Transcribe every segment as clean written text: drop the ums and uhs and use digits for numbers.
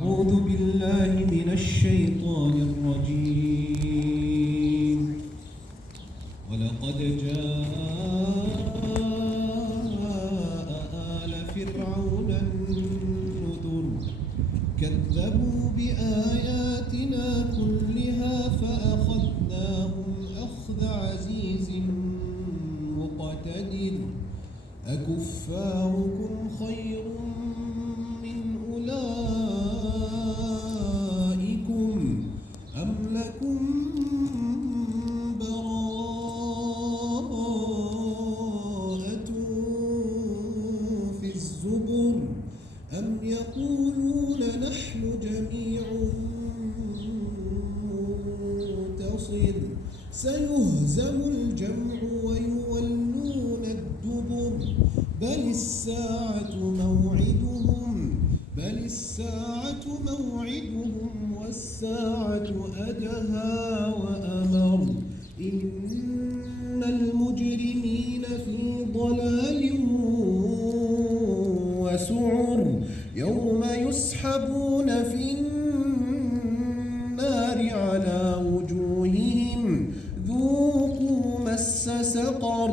أعوذ بالله من الشيطان الرجيم ولقد جاء آل فرعون النذر كذبوا بآياتنا كلها فأخذناهم أخذ عزيز مقتدر أكفاركم خير من أولئكم أم لكم براءة في الزبر أم يقولون نحن جميع منتصر سيهزم الجمع ويولون الدبر بل الساعة موعدهم والساعة أدهى وأمر إن المجرمين في ضلال وسعر يوم يسحبون في النار على وجوههم ذوقوا مس سقر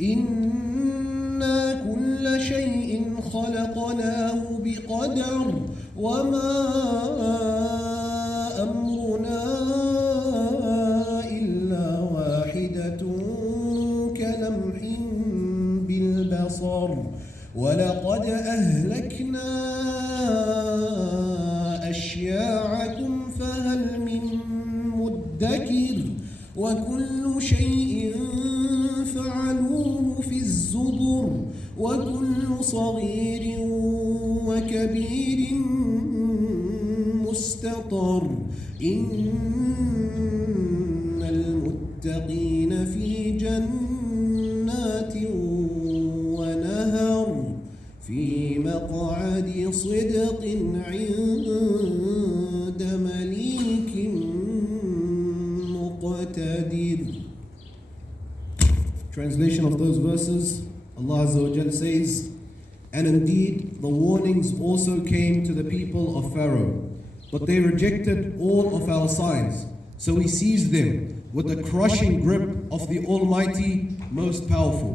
إنا كل شيء خلقناه بقدر وما أمرنا إلا واحدة كلمح بالبصر ولقد أهلكنا أشياعكم فهل من مدكر وكل شيء فعلوه في الزبر وكل صغير وكبير مستطر إن المتقين في جنات ونهر في مقعد صدق عند مليك مقتدر. Translation of those verses, Allah Azza wa Jal says, "And indeed the warnings also came to the people of Pharaoh, but they rejected all of our signs, so we seized them with the crushing grip of the Almighty, Most Powerful.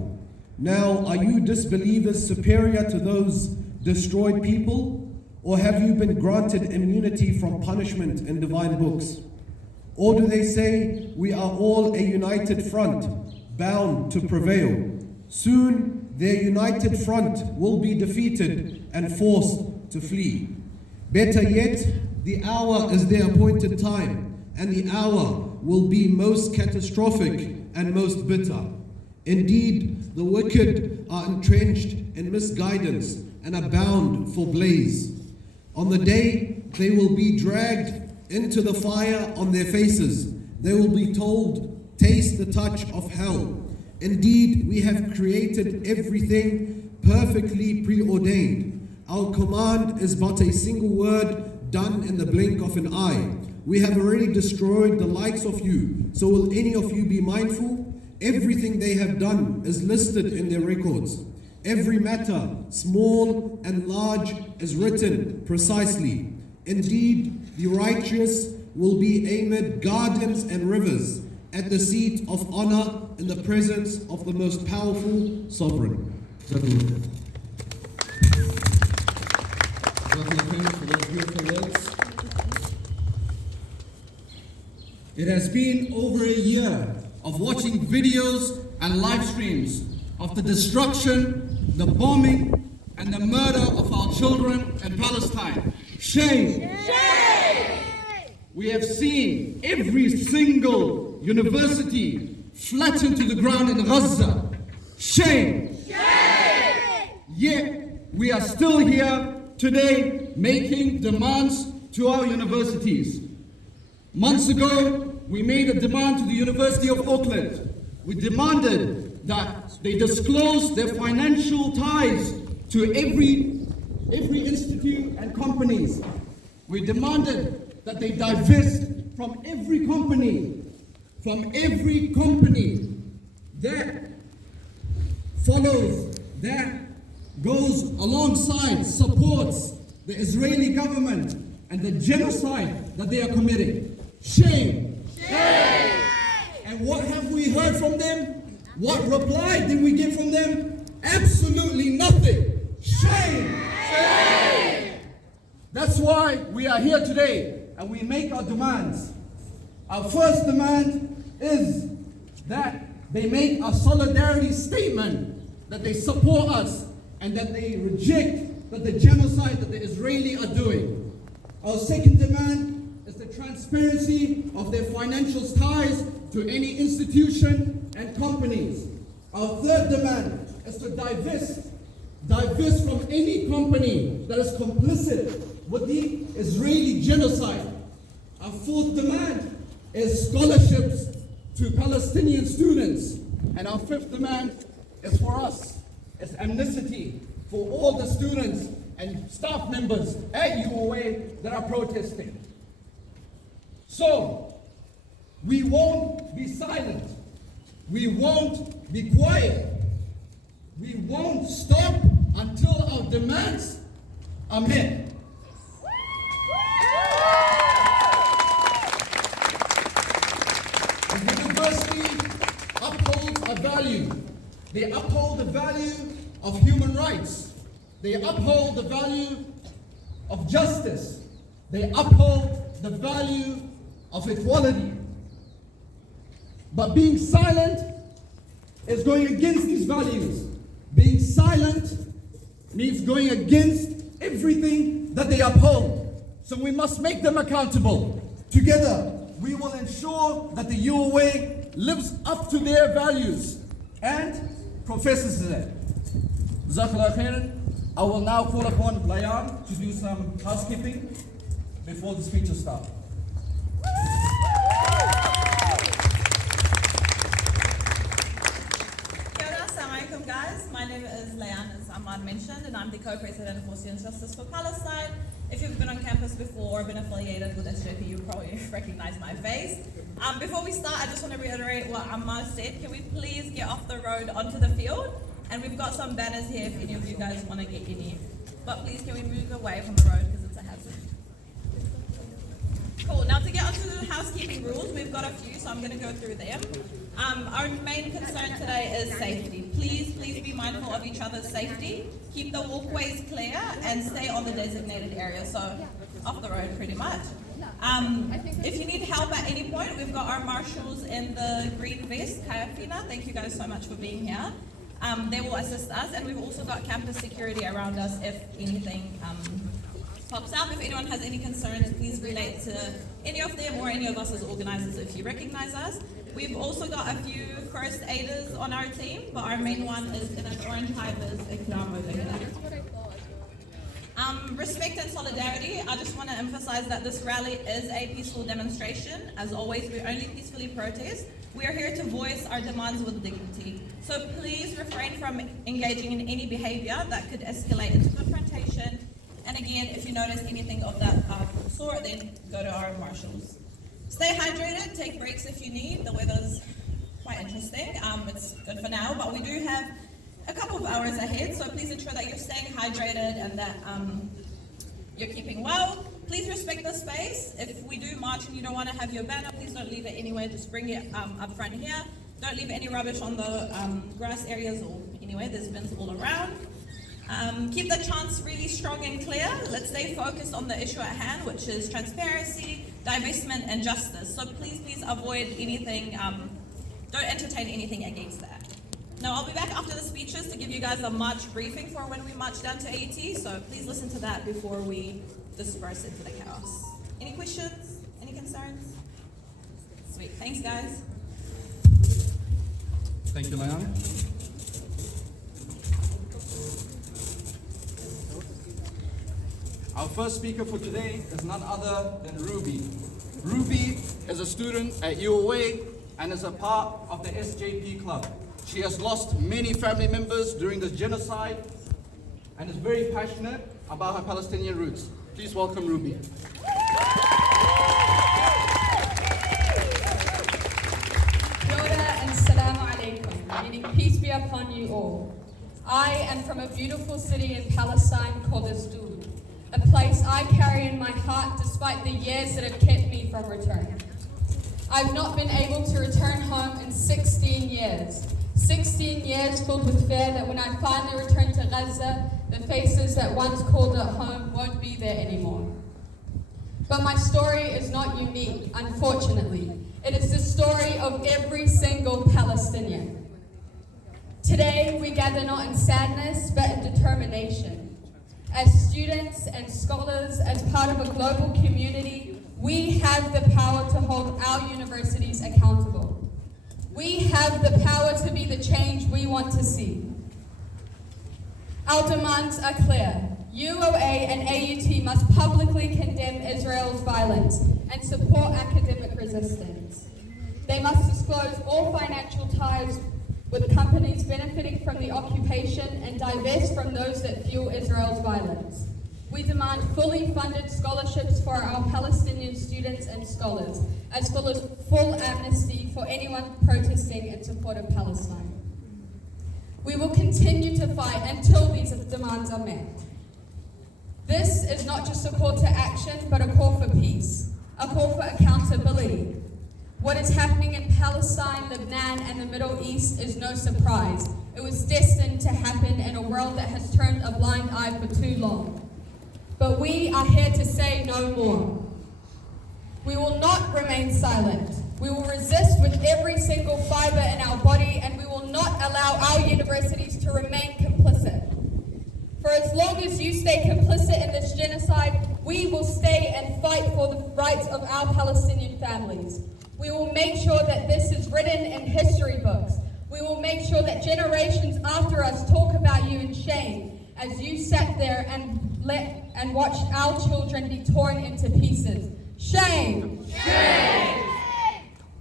Now are you disbelievers superior to those destroyed people? Or have you been granted immunity from punishment in divine books? Or do they say, we are all a united front, bound to prevail? Soon their united front will be defeated and forced to flee. Better yet, the hour is their appointed time, and the hour will be most catastrophic and most bitter. Indeed, the wicked are entrenched in misguidance and are bound for blaze. On the day they will be dragged into the fire on their faces, they will be told, taste the touch of hell. Indeed, we have created everything perfectly preordained. Our command is but a single word done in the blink of an eye. We have already destroyed the likes of you, so will any of you be mindful? Everything they have done is listed in their records. Every matter, small and large, is written precisely. Indeed, the righteous will be amid gardens and rivers, at the seat of honor in the presence of the most powerful sovereign. For those beautiful words. It has been over a year of watching videos and live streams of the destruction, the bombing, and the murder of our children in Palestine. Shame! Shame! We have seen every single university flattened to the ground in Gaza. Shame! Shame! Yet we are still here today making demands to our universities. Months ago, we made a demand to the University of Auckland. We demanded that they disclose their financial ties to every institute and companies. We demanded that they divest from every company that follows, that goes alongside, supports the Israeli government and and the genocide that they are committing. Shame! Shame! And what have we heard from them? What reply did we get from them? Absolutely nothing. Shame! Shame! That's why we are here today and we make our demands. Our first demand is that they make a solidarity statement that they support us and that they reject the genocide that the Israeli are doing. Our second demand is the transparency of their financial ties to any institution and companies. Our third demand is to divest from any company that is complicit with the Israeli genocide. Our fourth demand is scholarships to Palestinian students. And our fifth demand is for us. It's amnesty for all the students and staff members at UOA that are protesting. So, we won't be silent. We won't be quiet. We won't stop until our demands are met. The university upholds a value. They uphold the value of human rights. They uphold the value of justice. They uphold the value of equality. But being silent is going against these values. Being silent means going against everything that they uphold. So we must make them accountable. Together, we will ensure that the UOA lives up to their values and professes it. Jazakallah khairan. I will now call upon Layan to do some housekeeping before the speeches start. Guys, my name is Layan, as Ahmad mentioned, and I'm the co-president for Students Justice for Palestine. If you've been on campus before or been affiliated with SJP, you probably recognize my face. Before we start, I just want to reiterate what Ahmad said. Can we please get off the road onto the field? And we've got some banners here if any of you guys want to get any. But please, can we move away from the road because it's a hazard. Cool, now to get onto the housekeeping rules, we've got a few, so I'm going to go through them. Our main concern today is safety. Please be mindful of each other's safety. Keep the walkways clear and stay on the designated area, so off the road pretty much. If you need help at any point, we've got our marshals in the green vest, Kayafina. Thank you guys so much for being here. They will assist us, and we've also got campus security around us if anything pops up. If anyone has any concerns, please relate to any of them or any of us as organizers if you recognize us. We've also got a few first aiders on our team, but our main one is in an orange high-vis Ikram over here. Respect and solidarity. I just want to emphasize that this rally is a peaceful demonstration. As always, we only peacefully protest. We are here to voice our demands with dignity. So please refrain from engaging in any behavior that could escalate into confrontation. And again, if you notice anything of that sort, then go to our marshals. Stay hydrated, take breaks if you need. The weather's quite interesting. It's good for now, but we do have a couple of hours ahead, so please ensure that you're staying hydrated and that you're keeping well. Please respect the space. If we do march and you don't want to have your banner, please don't leave it anywhere, just bring it up front here. Don't leave any rubbish on the grass areas or anywhere, there's bins all around. Keep the chants really strong and clear. Let's stay focused on the issue at hand, which is transparency, divestment, and justice. So please avoid anything, don't entertain anything against that. Now, I'll be back after the speeches to give you guys a march briefing for when we march down to AT, so please listen to that before we disperse into the chaos. Any questions? Any concerns? Sweet, thanks guys. Thank you, Layan. Our first speaker for today is none other than Ruby. Ruby is a student at UOA and is a part of the SJP club. She has lost many family members during the genocide and is very passionate about her Palestinian roots. Please welcome Ruby. And Assalamu alaikum, meaning peace be upon you all. I am from a beautiful city in Palestine called Asdod. a place I carry in my heart despite the years that have kept me from returning. I've not been able to return home in 16 years. 16 years filled with fear that when I finally return to Gaza, the faces that once called it home won't be there anymore. But my story is not unique, unfortunately. It is the story of every single Palestinian. Today, we gather not in sadness, but in determination. As students and scholars, as part of a global community, we have the power to hold our universities accountable. We have the power to be the change we want to see. Our demands are clear. UOA and AUT must publicly condemn Israel's violence and support academic resistance. They must disclose all financial ties with companies benefiting from the occupation and divest from those that fuel Israel's violence. We demand fully funded scholarships for our Palestinian students and scholars, as well as full amnesty for anyone protesting in support of Palestine. We will continue to fight until these demands are met. This is not just a call to action, but a call for peace, a call for accountability. What is happening in Palestine, Lebanon, and the Middle East is no surprise. It was destined to happen in a world that has turned a blind eye for too long. But we are here to say no more. We will not remain silent. We will resist with every single fiber in our body, and we will not allow our universities to remain complicit. For as long as you stay complicit in this genocide, we will stay and fight for the rights of our Palestinian families. We will make sure that this is written in history books. We will make sure that generations after us talk about you in shame as you sat there and watched our children be torn into pieces. Shame! Shame!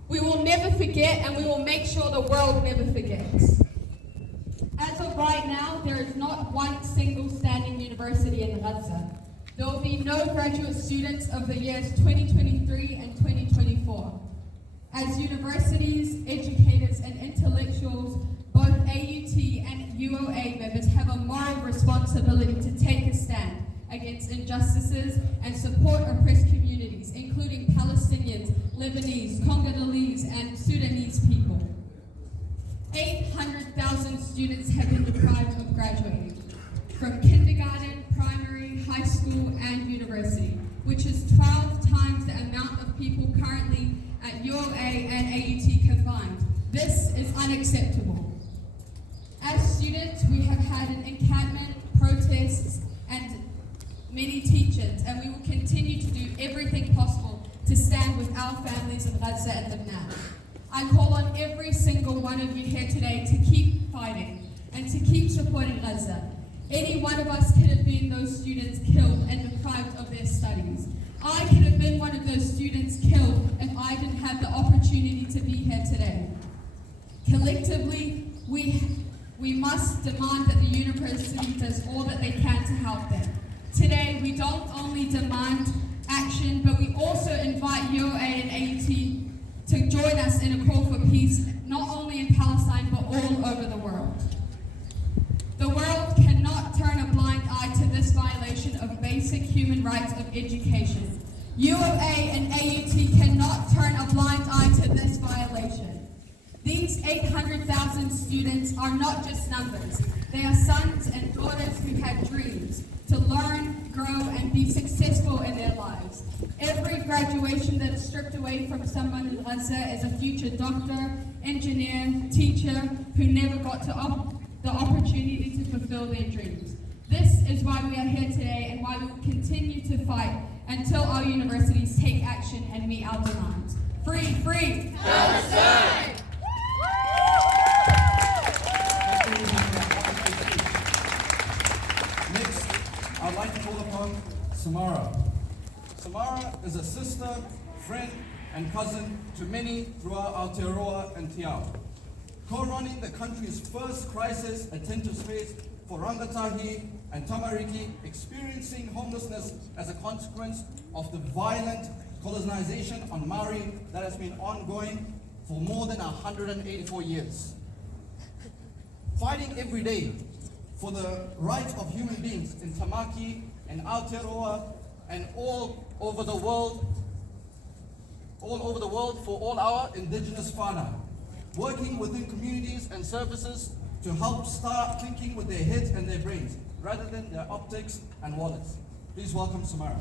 We will never forget, and we will make sure the world never forgets. As of right now, there is not one single standing university in Gaza. There will be no graduate students of the years 2023 and 2024. As universities, educators, and intellectuals, both AUT and UOA members have a moral responsibility to take a stand against injustices and support oppressed communities, including Palestinians, Lebanese, Congolese, and Sudanese people. 800,000 students have been deprived of graduating from kindergarten, primary, high school, and university, which is 12 times the amount of people currently at UOA and AUT combined. This is unacceptable. As students, we have had an encampment, protests, and many teachers, and we will continue to do everything possible to stand with our families in Gaza and Lebanon. I call on every single one of you here today to keep fighting and to keep supporting Gaza. Any one of us could have been those students killed and deprived of their studies. I could have been one of those students killed if I didn't have the opportunity to be here today. Collectively, we must demand that the university does all that they can to help them. Today, we don't only demand action, but we also invite UOA and AUT to join us in a call for peace, not only in Palestine, but all over the world. The world cannot turn a blind eye to this violation of basic human rights of education. UOA and AUT cannot turn a blind eye to this violation. These 800,000 students are not just numbers. They are sons and daughters who have dreams to learn, grow, and be successful in their lives. Every graduation that is stripped away from someone in Gaza is a future doctor, engineer, teacher who never got the opportunity to fulfill their dreams. This is why we are here today and why we will continue to fight until our universities take action and meet our demands. Free, free! Palestine! Next, I'd like to call upon Samara. Samara is a sister, friend, and cousin to many throughout Aotearoa and Te Ao. Co-running the country's first crisis attentive space for rangatahi and tamariki experiencing homelessness as a consequence of the violent colonization on Maori that has been ongoing for more than 184 years. Fighting every day for the rights of human beings in Tamaki, in Aotearoa, and all over the world for all our Indigenous whānau, working within communities and services to help start thinking with their heads and their brains, rather than their optics and wallets. Please welcome Samara.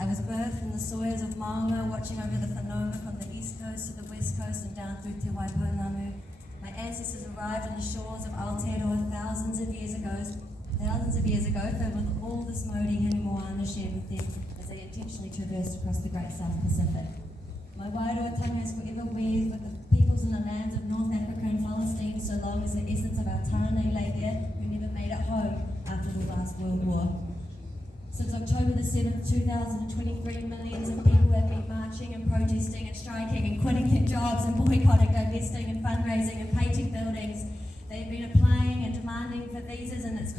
I was birthed in the soils of Maunga, watching over the whanaunga from the east coast to the west coast and down through Te Waipounamu. My ancestors arrived on the shores of Aotearoa thousands of years ago, filled with all this Māori Hini Moana shared with them as they intentionally traversed across the Great South Pacific. My wairoatanga is forever weaved with the peoples in the lands of North Africa and Palestine, so long as the essence of our tāne lay there, who never made it home after the last World War. Since October the 7th, 2023, millions of people have been marching and protesting and striking and quitting their jobs and boycotting, divesting and fundraising and painting buildings. They've been applying and demanding for visas, and it's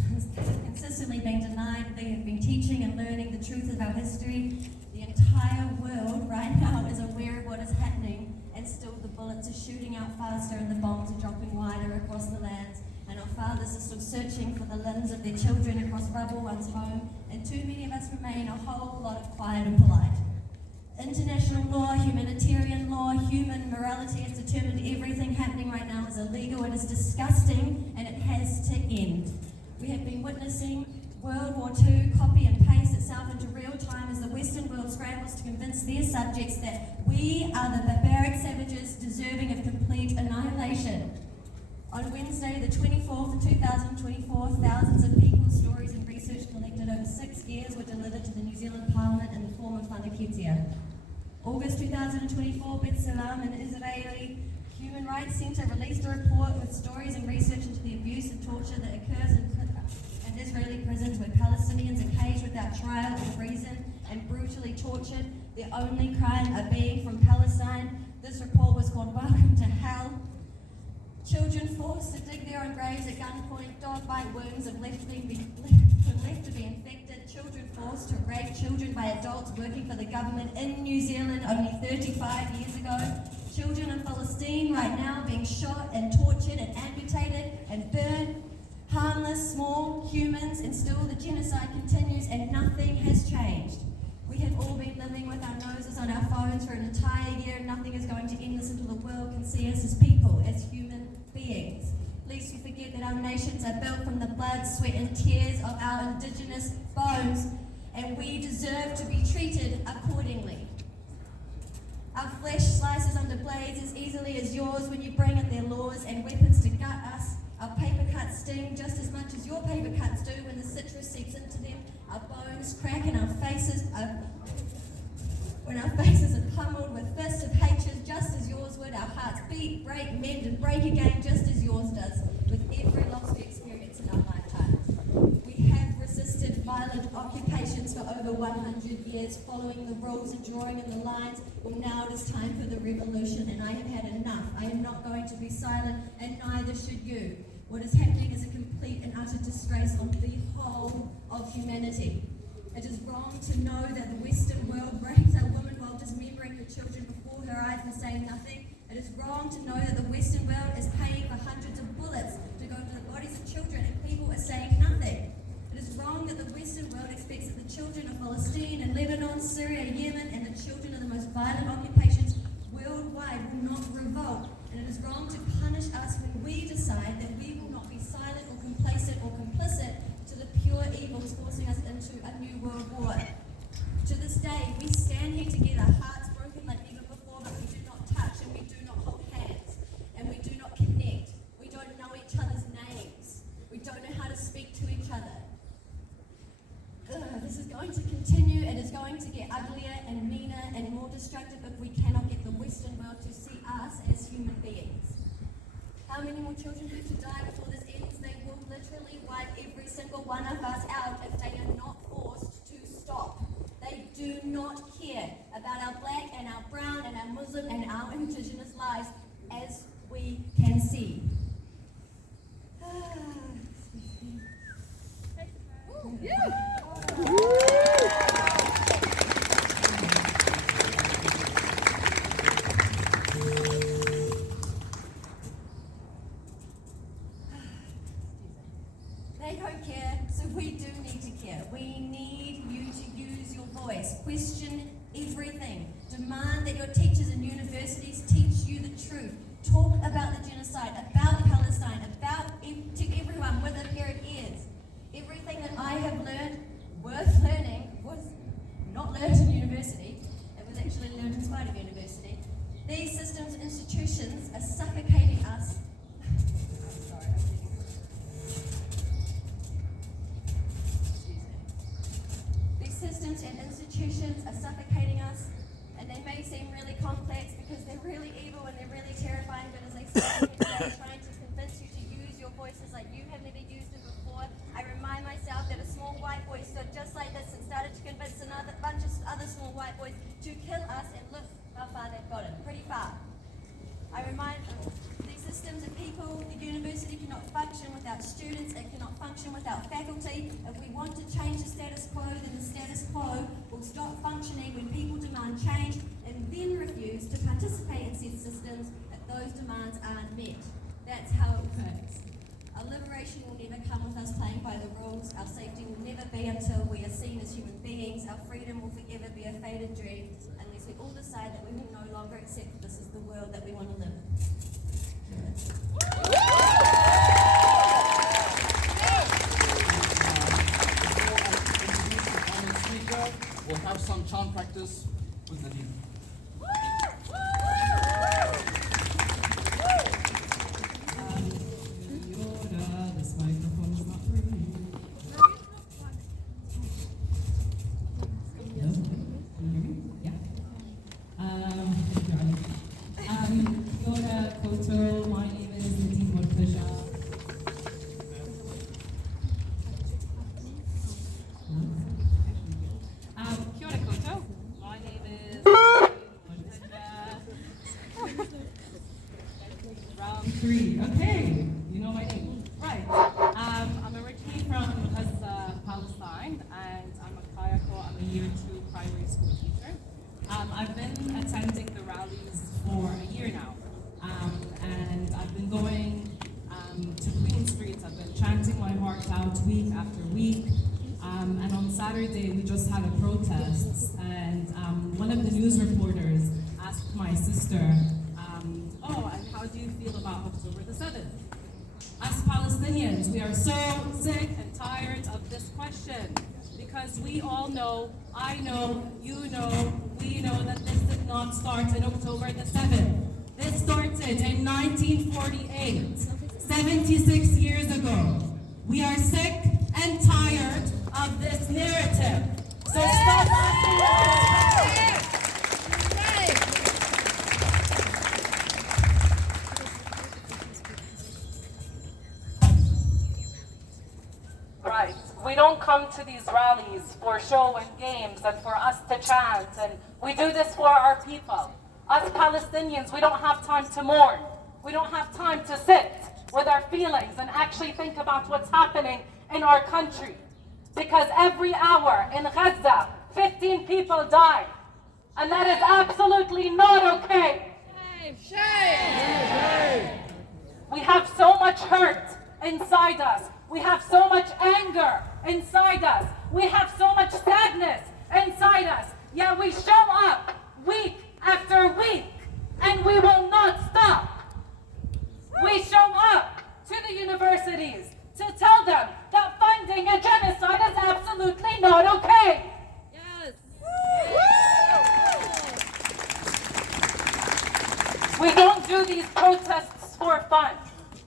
consistently been denied. They have been teaching and learning the truth of our history. The entire world right now is aware of what is happening, and still the bullets are shooting out faster and the bombs are dropping wider across the lands. And our fathers are still searching for the limbs of their children across rubble once home, and too many of us remain a whole lot of quiet and polite. International law, humanitarian law, human morality has determined everything happening right now is illegal. It is disgusting, and it has to end. We have been witnessing World War II copy and paste itself into real time as the Western world scrambles to convince their subjects that we are the barbaric savages deserving of complete annihilation. On Wednesday, the 24th of 2024, thousands of people's stories and research collected over 6 years were delivered to the New Zealand Parliament in the form of whanaketia. August 2024, B'Tselem, an Israeli human rights centre, released a report with stories and research into the abuse and torture that occurs in Israeli prisons where Palestinians are caged without trial or reason and brutally tortured. Their only crime are being from Palestine. This report was called Welcome to Hell. Children forced to dig their own graves at gunpoint, dog bite wounds have left to be infected, children forced to rape children by adults working for the government in New Zealand only 35 years ago, children in Palestine right now being shot and tortured and amputated and burned, harmless, small humans, and still the genocide continues and nothing has changed. We have all been living with our noses on our phones for an entire year, and nothing is going to end this until the world can see us as people, as human beings. Lest we forget that our nations are built from the blood, sweat and tears of our Indigenous bones, and we deserve to be treated accordingly. Our flesh slices under blades as easily as yours when you bring in their laws and weapons to gut us. Our paper cuts sting just as much as your paper cuts do when the citrus seeps into them. Our bones crack and our faces are pummeled with fists of hatred just as yours would. Our hearts beat, break, mend and break again just as yours does with every loss we experience in our lifetime. We have resisted violent occupations for over 100 years, following the rules and drawing in the lines. Well, now it is time for the revolution, and I have had enough. I am not going to be silent, and neither should you. What is happening is a complete and utter disgrace on the whole of humanity. It is wrong to know that the Western world rapes our women while dismembering her children before her eyes and saying nothing. It is wrong to know that the Western world is paying for hundreds of bullets to go into the bodies of children and people are saying nothing. It is wrong that the Western world expects that the children of Palestine and Lebanon, Syria, Yemen, and the children of the most violent occupations worldwide will not revolt. And it is wrong to punish us when we decide that we will not be silent or complacent or complicit to the pure evils forcing us into a new world war. To this day, we stand here together, hearts broken like never before, but we do not touch and we do not hold hands and we do not connect. We don't know each other's names. We don't know how to speak to each other. This is going to continue. It is going to get uglier and meaner and more destructive if we cannot get the Western world to see us as human beings. How many more children have to die before this ends? They will literally wipe every single one of us out if they are not forced to stop. They do not care about our black and our brown and our Muslim and our Indigenous lives, as we can see. They don't care, so we do need to care. We need you to use your voice. Question everything. Demand that your teachers and universities teach you the truth. Talk about the genocide, about Palestine, to everyone with a pair of ears. Everything that I have learned, worth learning, was not learned in university. It was actually learned in spite of university. These systems and institutions are suffocating us. These systems and institutions are suffocating us, and they may seem really complex because they're really evil and they're really terrifying, but as I said, they're trying to convince you to use your voices like you have never used them before. I remind myself that a small white boy stood just like this and started to convince another bunch of other small white boys to kill us, and look how far they've gotten, pretty far. I remind these systems of people, the university cannot function without students, it cannot function without faculty. If we want to change the status quo, then the status quo will stop functioning when people demand change and then refuse to participate in said systems if those demands aren't met. That's how it works. Our liberation will never come with us playing by the rules. Our safety will never be until we are seen as human beings. Our freedom will forever be a faded dream unless we all decide that we will no longer accept that this is the world that we want to live. We'll have some chant practice with the leader. This microphone is not for me. Hello? Can you hear me? Yeah. Yoda, Koto, my name is Nadine Mortesha. Kia ora koutou. My name is Round 3. Okay, you know my name. Right. I'm originally from Palestine, and I'm a Kayako. I'm a year 2 primary school teacher. I've been attending the rallies for a year now, and I've been going to Queen Street. I've been chanting my heart out week after week. And on Saturday, we just had a protest, and one of the news reporters asked my sister, oh, and how do you feel about October the 7th? As Palestinians, we are so sick and tired of this question, because we all know, I know, you know, we know that this did not start in October the 7th. This started in 1948, 76 years ago. We are sick and tired of this narrative. So stop asking us. Right. We don't come to these rallies for show and games and for us to chant, and we do this for our people. Us Palestinians, we don't have time to mourn. We don't have time to sit with our feelings and actually think about what's happening in our country. Because every hour in Gaza, 15 people die. And that is absolutely not okay. Shame. We have so much hurt inside us. We have so much anger inside us. We have so much sadness inside us. Yet we show up week after week, and we will not stop. We show up to the universities to tell them that funding a genocide is absolutely not okay. Yes. We don't do these protests for fun.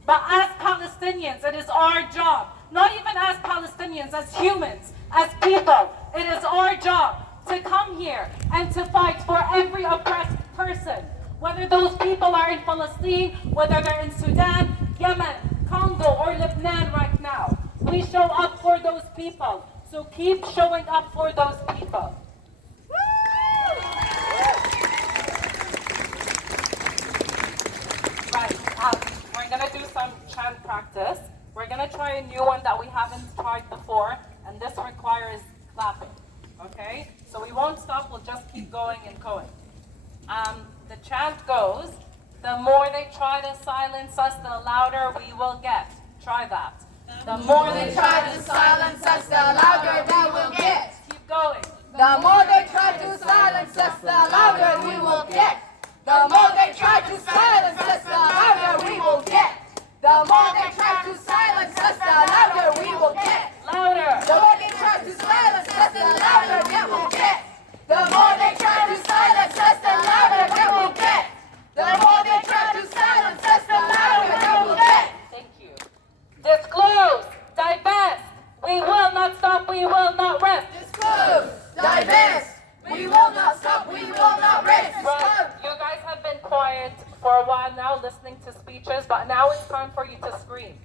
But as Palestinians, it is our job, not even as Palestinians, as humans, as people, it is our job to come here and to fight for every oppressed person. Whether those people are in Palestine, whether they're in Sudan, Yemen, Congo, or Lebanon right now. We show up for those people. So keep showing up for those people. Right, we're gonna do some chant practice. We're gonna try a new one that we haven't tried before, and this requires clapping, okay? So we won't stop, we'll just keep going and going. The chant goes, the more they try to silence us, the louder we will get. Try that. The more they try to silence us, the louder they will get. Keep going. The more they try to silence us, the louder we will get. The more they try to silence us, the louder we will get. The more they try to silence us, the louder we will get. Louder. The more they try to silence us, the louder they will get. The more they try to silence us, the louder they will get. The more they try to silence us, the louder they will get. Thank you. Disclose. Divest. We will not stop. We will not rest. Disclose. Divest. We will not stop. We will not rest. Right. You guys have been quiet for a while now listening to speeches, but now it's time for you to scream.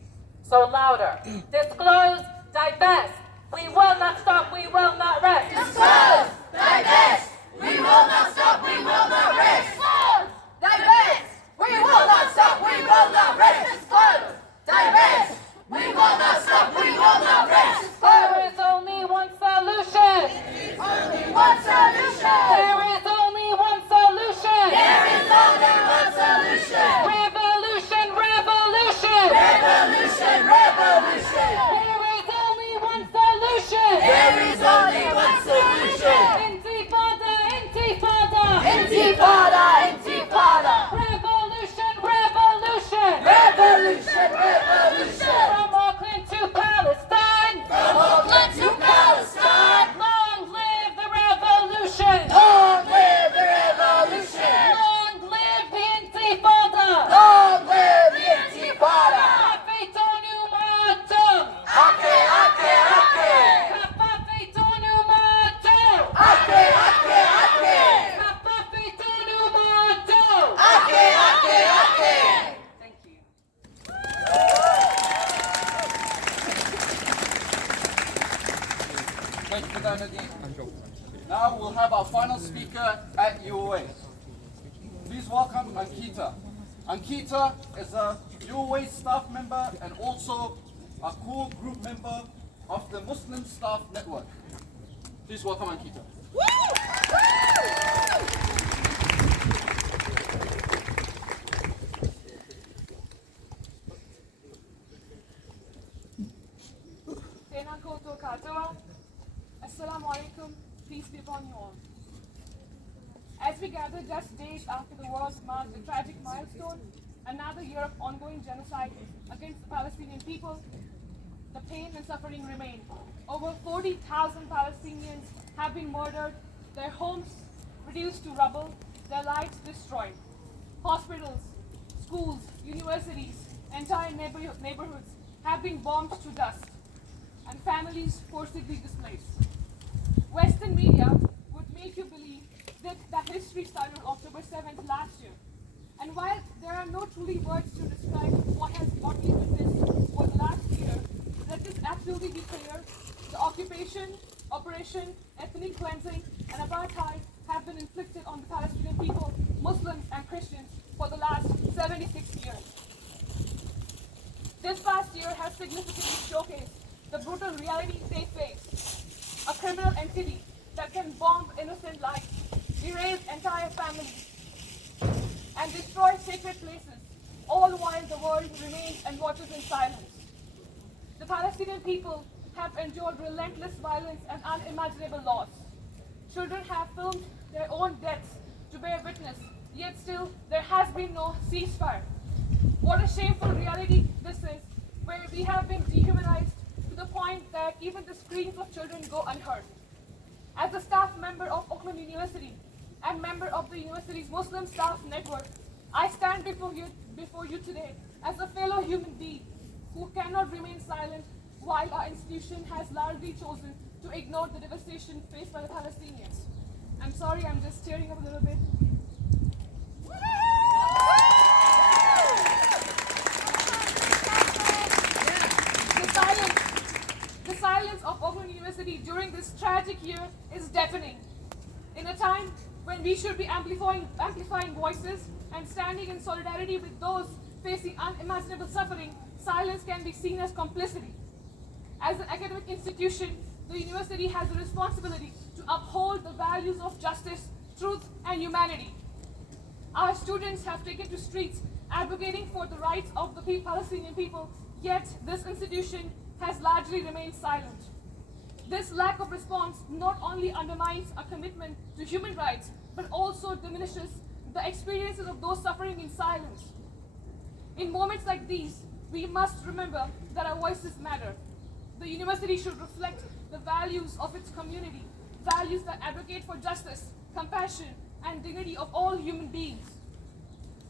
So louder. Disclose. Divest. We will not stop. We will not rest. Disclose. Divest. We will not stop. We will not rest. Disclose. Divest. We will not stop. We will not rest. Disclose. Divest. We will not stop. We will not rest. There is only one solution. Only one solution. There is only one solution. There is only one solution. Revolution, revolution. Revolution, revolution. There is only one solution. There is only one solution. Intifada, intifada. Intifada, intifada. Revolution, revolution. Revolution, revolution. From Auckland to Palestine. From Auckland to Palestine. Long live the revolution. Long live the revolution. Long live the intifada. Long live the intifada. Afetonu matum. Ake, ake, ake. Afetonu matum. Ake, ake, ake. Afetonu matum. Ake, ake, ake. Thank you. Thank you for that, Nadine. Now we'll have our final speaker at UOA. Please welcome Ankita. Ankita is a UOA staff member and also a core group member of the Muslim Staff Network. Please welcome Ankita. Tēnā koutou katoa. Assalamu alaikum. Peace be upon you all. As we gather just days after the world marked a tragic milestone, another year of ongoing genocide against the Palestinian people, the pain and suffering remain. Over 40,000 Palestinians have been murdered, their homes reduced to rubble, their lives destroyed. Hospitals, schools, universities, entire neighborhoods have been bombed to dust, and families forcibly displaced. Western media would make you believe that history started on October 7th last year. And while there are no truly words to describe what we witnessed for the last year, let this absolutely be clear: the occupation, oppression, ethnic cleansing, and apartheid have been inflicted on the Palestinian people, Muslims and Christians, for the last 76 years. This past year has significantly showcased the brutal reality they face. A criminal entity that can bomb innocent lives, erase entire families, and destroy sacred places, all while the world remains and watches in silence. The Palestinian people have endured relentless violence and unimaginable loss. Children have filmed their own deaths to bear witness, yet still there has been no ceasefire. What a shameful reality this is, where we have been dehumanized to the point that even the screams of children go unheard. As a staff member of Auckland University and member of the university's Muslim Staff Network, I stand before you today as a fellow human being who cannot remain silent while our institution has largely chosen to ignore the devastation faced by the Palestinians. I'm sorry, I'm just tearing up a little bit. The silence of Auckland University during this tragic year is deafening. In a time when we should be amplifying voices and standing in solidarity with those facing unimaginable suffering, silence can be seen as complicity. As an academic institution, the university has a responsibility to uphold the values of justice, truth, and humanity. Our students have taken to streets advocating for the rights of the Palestinian people, yet this institution has largely remained silent. This lack of response not only undermines our commitment to human rights, but also diminishes the experiences of those suffering in silence. In moments like these, we must remember that our voices matter. The university should reflect the values of its community, values that advocate for justice, compassion, and dignity of all human beings.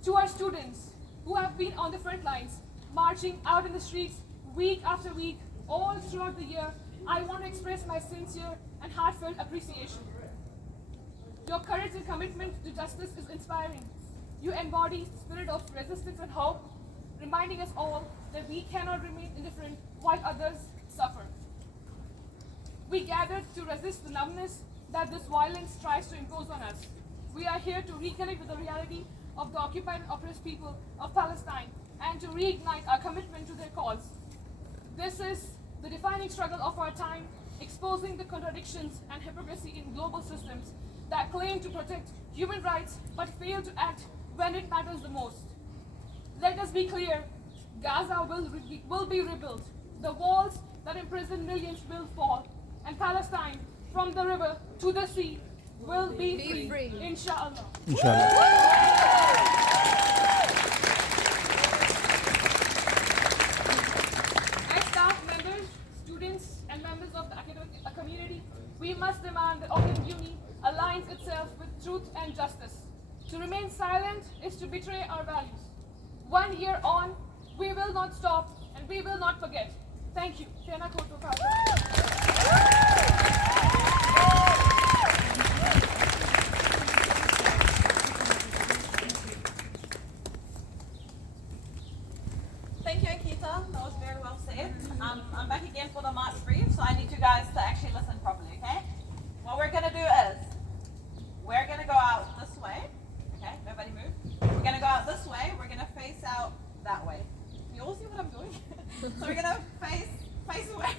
To our students who have been on the front lines, marching out in the streets week after week, all throughout the year, I want to express my sincere and heartfelt appreciation. Your courage and commitment to justice is inspiring. You embody the spirit of resistance and hope, reminding us all that we cannot remain indifferent while others suffer. We gathered to resist the numbness that this violence tries to impose on us. We are here to reconnect with the reality of the occupied and oppressed people of Palestine and to reignite our commitment to their cause. This is the defining struggle of our time, exposing the contradictions and hypocrisy in global systems that claim to protect human rights but fail to act when it matters the most. Let us be clear, Gaza will be rebuilt. The walls that imprison millions will fall, and Palestine, from the river to the sea, will be free. Inshallah. As staff members, students, and members of the academic community, we must demand that Auckland Uni aligns itself with truth and justice. To remain silent is to betray our values. 1 year on, we will not stop and we will not forget. Thank you. Tēnā koutou katoa. Thank you, Akita. That was very well said. I'm back again for the March brief, so I need you guys to actually listen properly, okay? What we're going to do is, we're going to go out this way. Okay, nobody move. We're going to go out this way. We're going to face out that way. You all see what I'm doing? So we're going to face away.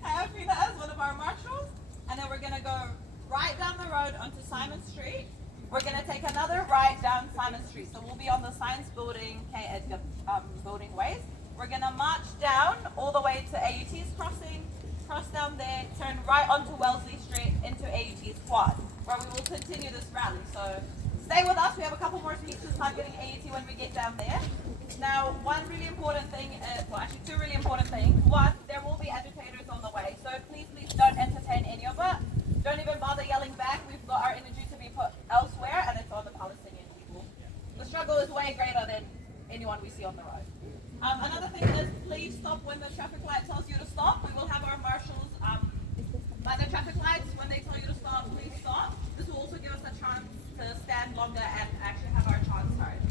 Have Peter as one of our marshals. And then we're going to go right down the road onto Simon Street. We're going to take another right down Simon Street. So we'll be on the Science Building, K. Edgar Building ways. We're going to march down all the way to AUT's crossing, cross down there, turn right onto Wellesley Street into AUT's quad, where we will continue this rally. So stay with us. We have a couple more speeches targeting AUT when we get down there. Now, one really important thing, well actually two really important things. One, there will be agitators on the way. So please don't entertain any of it. Don't even bother yelling back. We've got our energy to be put elsewhere, and it's on the Palestinian people. The struggle is way greater than anyone we see on the road. Another thing is, please stop when the traffic light tells you to stop. We will have our marshals by the traffic lights. When they tell you to stop, please stop. This will also give us a chance to stand longer and actually have our chants heard.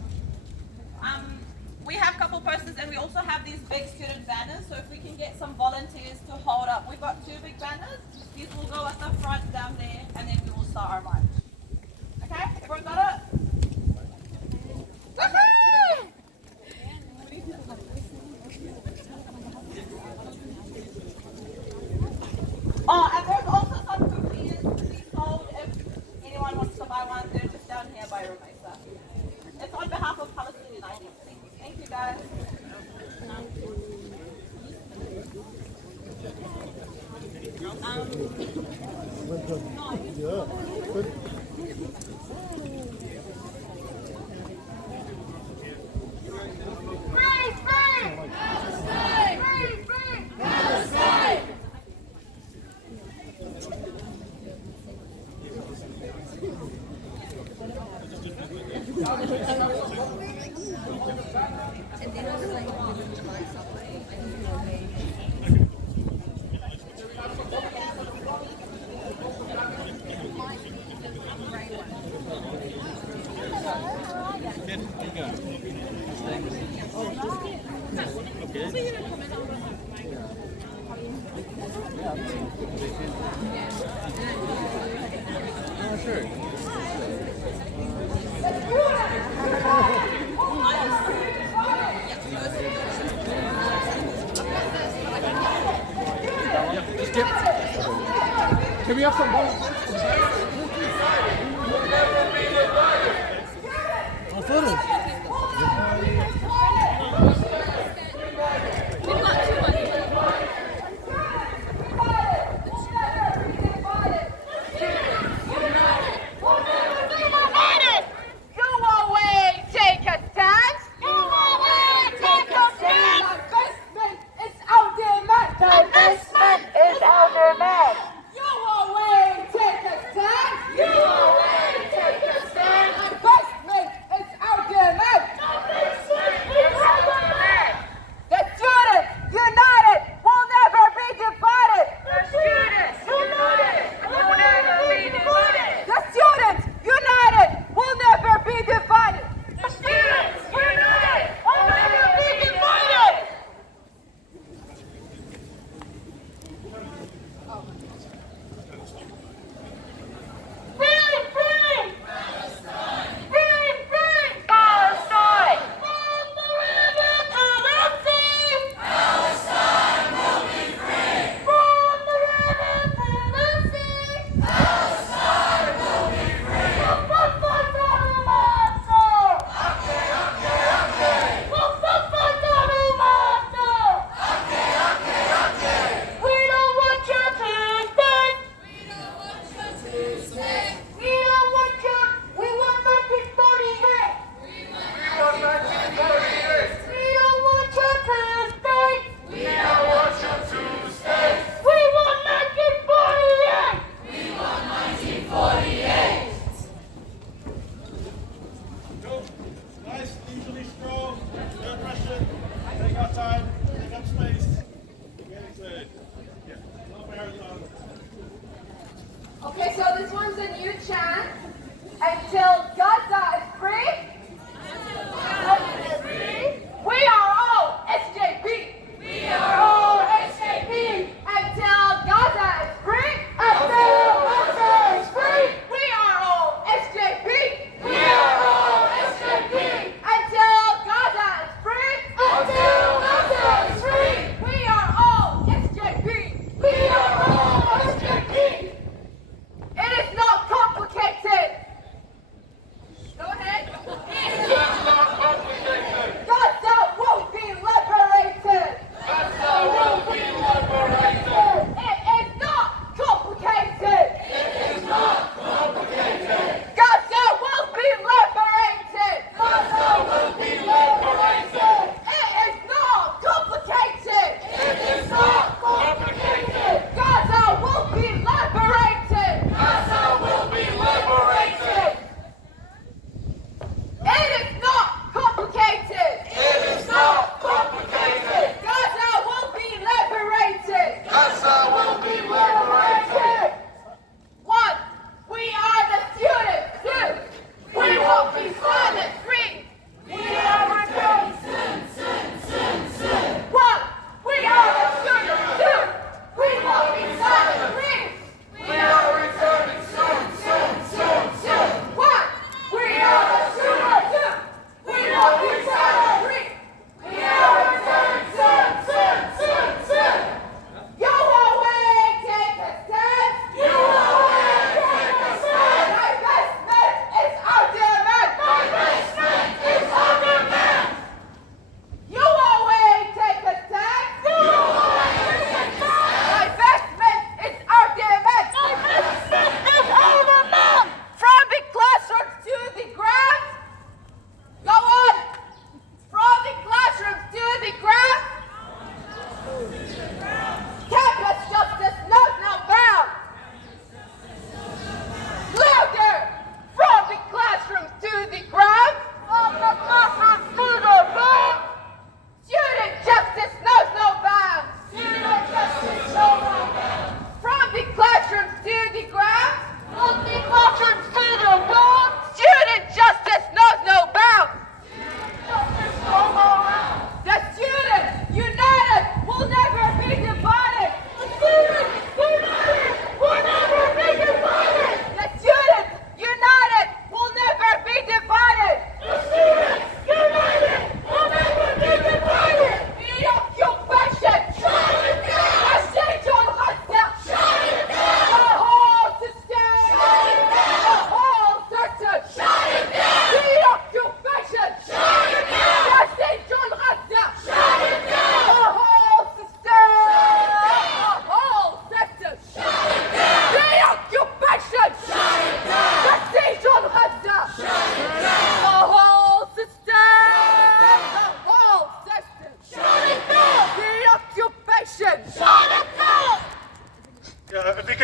We have a couple posters, and we also have these big student banners. So if we can get some volunteers to hold up. We've got two big banners. These will go at the front down there, and then we will start our march. Okay? Everyone got it? Okay. Oh, and there's also some cookies to be sold if anyone wants to buy one. They're just down here by Ramesa. It's on behalf of Palestinian identity. Thank you, guys. Can we have some more? Photos.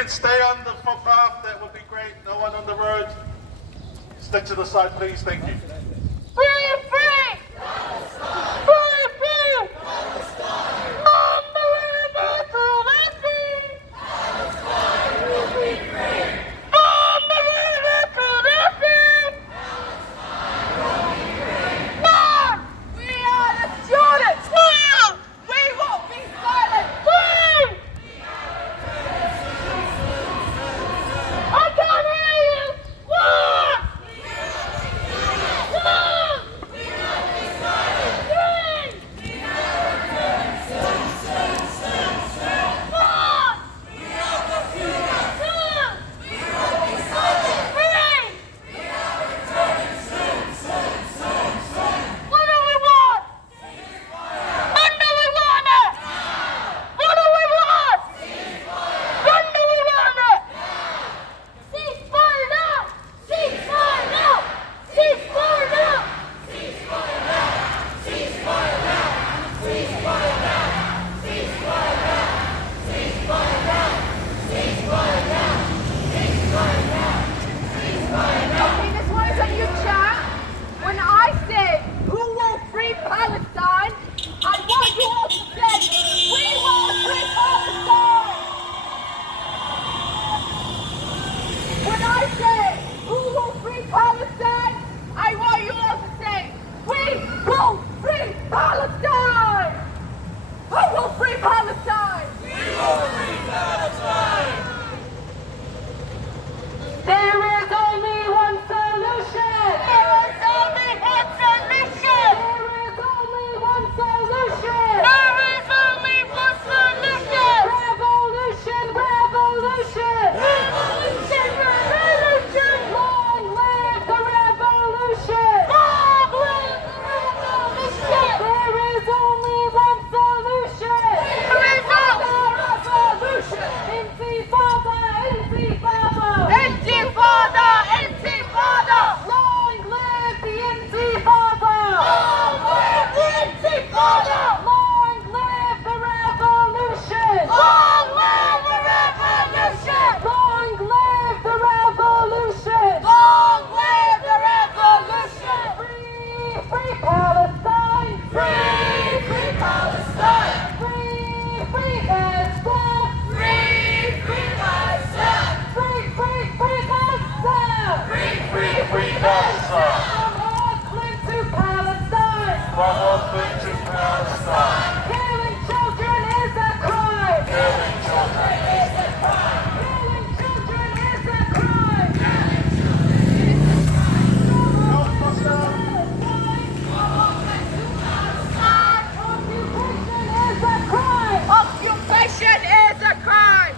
could stay on the footpath, that would be great. No one on the road. Stick to the side, please. Thank you. Free, free! Palestine! Free, free! Palestine! On the river to the sea! Palestine will be free! On the river to the sea! Palestine will be free! Now, we are the students! Now, we won't be silent! Free! I can't hear you! What? Okay, this one is a new chat. When I say, who will free Palestine, I want you all to say, we will free Palestine! When I say, who will free Palestine, I want you all to say, we will free Palestine! Who will free Palestine? We will free Palestine! There is only one solution! There is only one solution! There is only one solution! There is only one solution! Revolution! Revolution! Revolution! Revolution! Long live the revolution! Long live the revolution! There is only one solution! There is only one revolution! Intifada! Intifada! Intifada! Intifada! Long live the Intifada! Long live the Intifada! Long live the revolution! Long live the revolution! Long live the revolution! Long live the revolution! Free, free Palestine! Free, free Palestine! Free, free Gaza! Free, free Gaza! Free, free, free Gaza! Free, free, free Gaza! From Auckland to Palestine! From Auckland to Palestine. Killing children is a crime! Killing children is a crime! Killing children is a crime! Killing children is a crime! Occupation is a crime!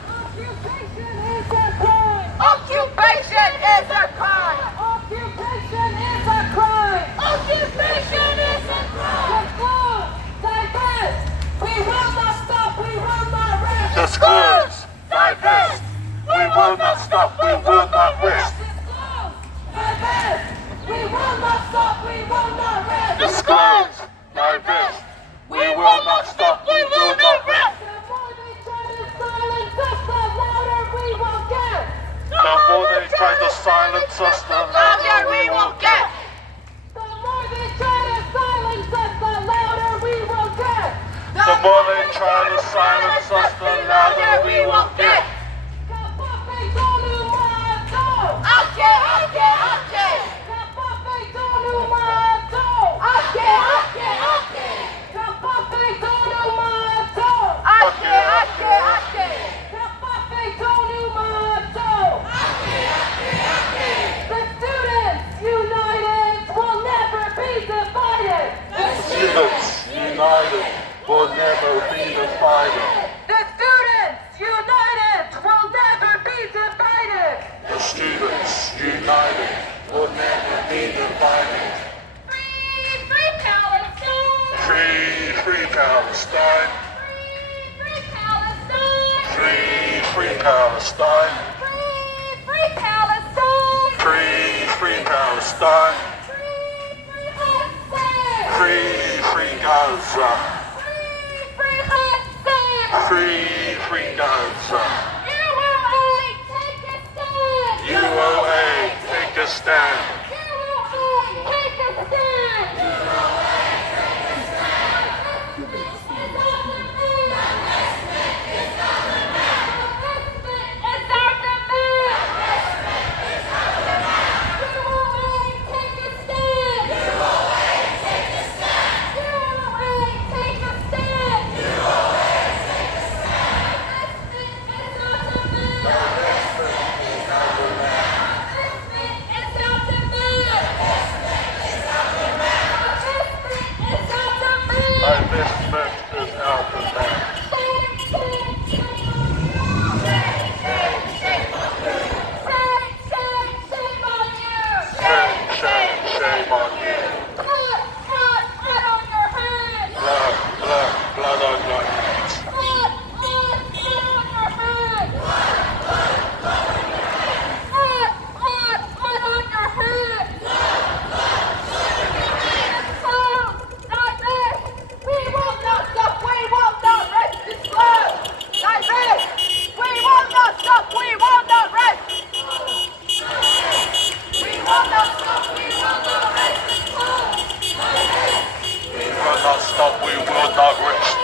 Occupation is a crime! Occupation is a crime! Occupation is a crime! Occupation is a crime! Disclose! Divest! We will not stop! We will not rest! Disclose, divest. We will not stop. We will not rest. Disclose! Divest! We will not stop! We will not rest! Disclose, divest. We will not stop. We will not rest. The more they try to silence us, the louder we will get! The more they try to silence us, the louder we will get. The more they try to silence us, the louder we will get! Ake, ake, ake! Ake, ake, ake! Ake, ake, ake! The students united will never be divided. The students united will never be divided. The students united will never be divided. The students united will never be divided. Free, free Palestine! Free, free Palestine. Free, free Palestine! Free, free Palestine. Free, free Palestine! Free, free Palestine. Free, free Gaza! Free, free Gaza. Free, free Gaza! Free, free Gaza. You will only stand. Divestment is our demand. Shame on you. Blood on your hands. We will not stop, we will not rest.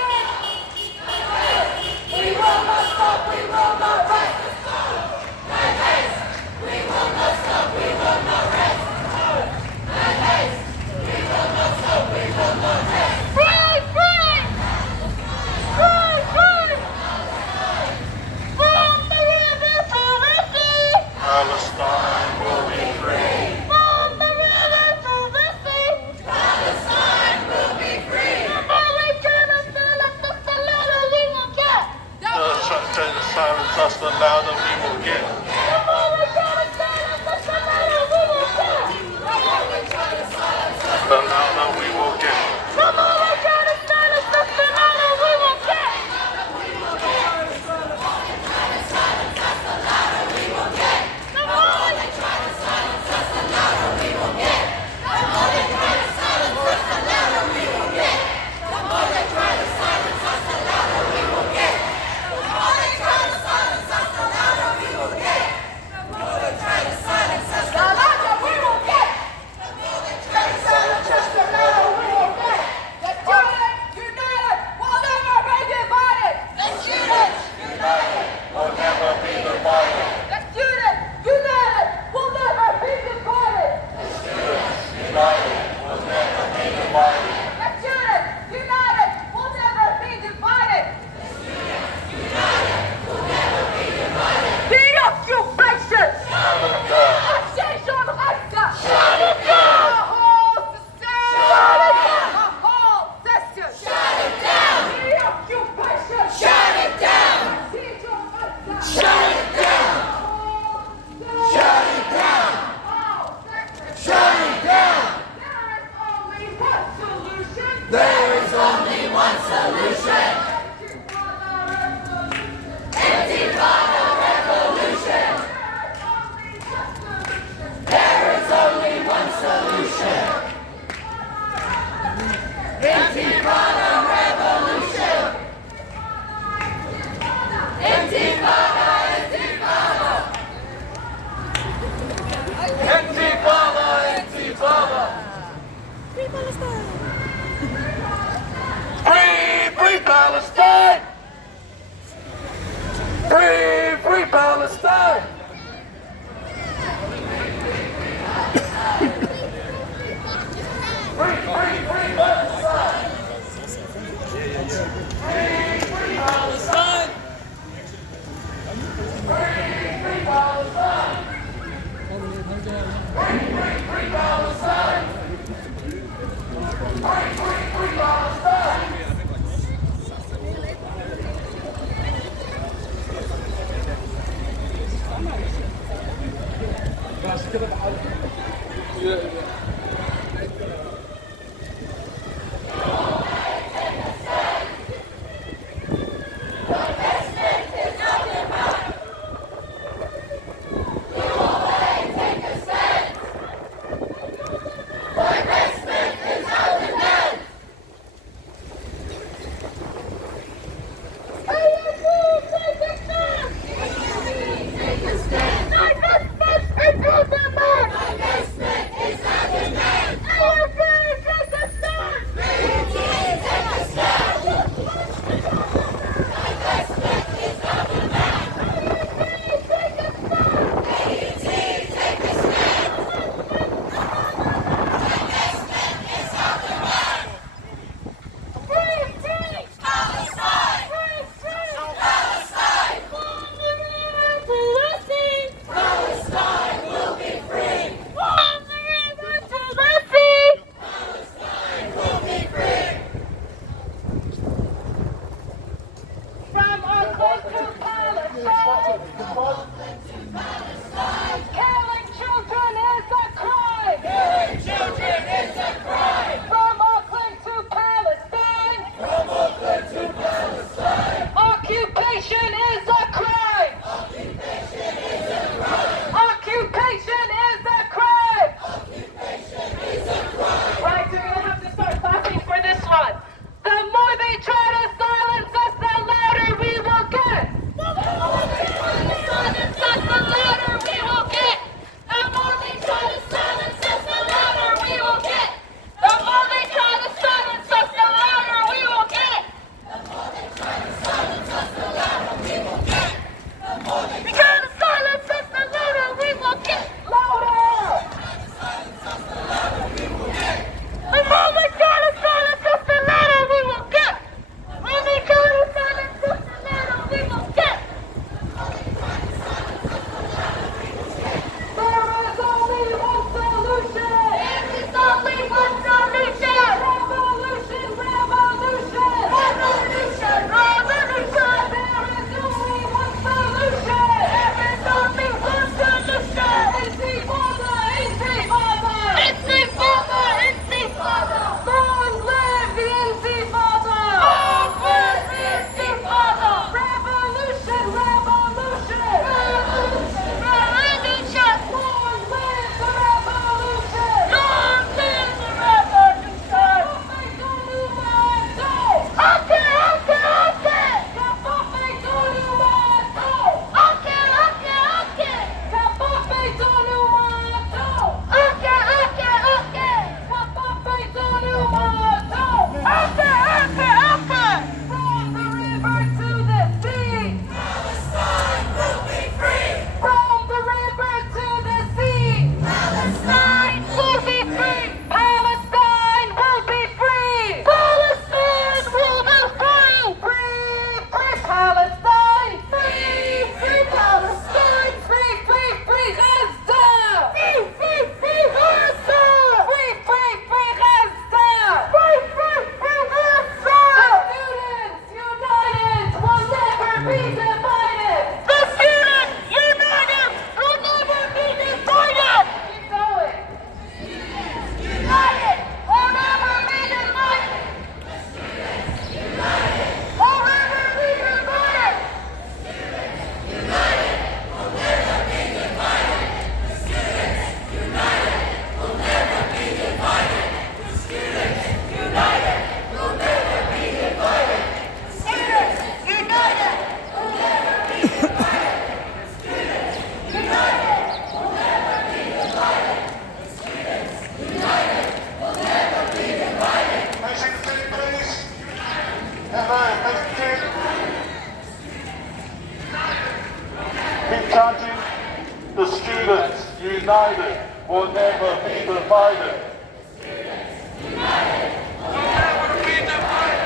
Palestine will be free. Try to silence us, the louder we will get. The louder we will get. Get! The students united will never be divided. The students united will never be divided.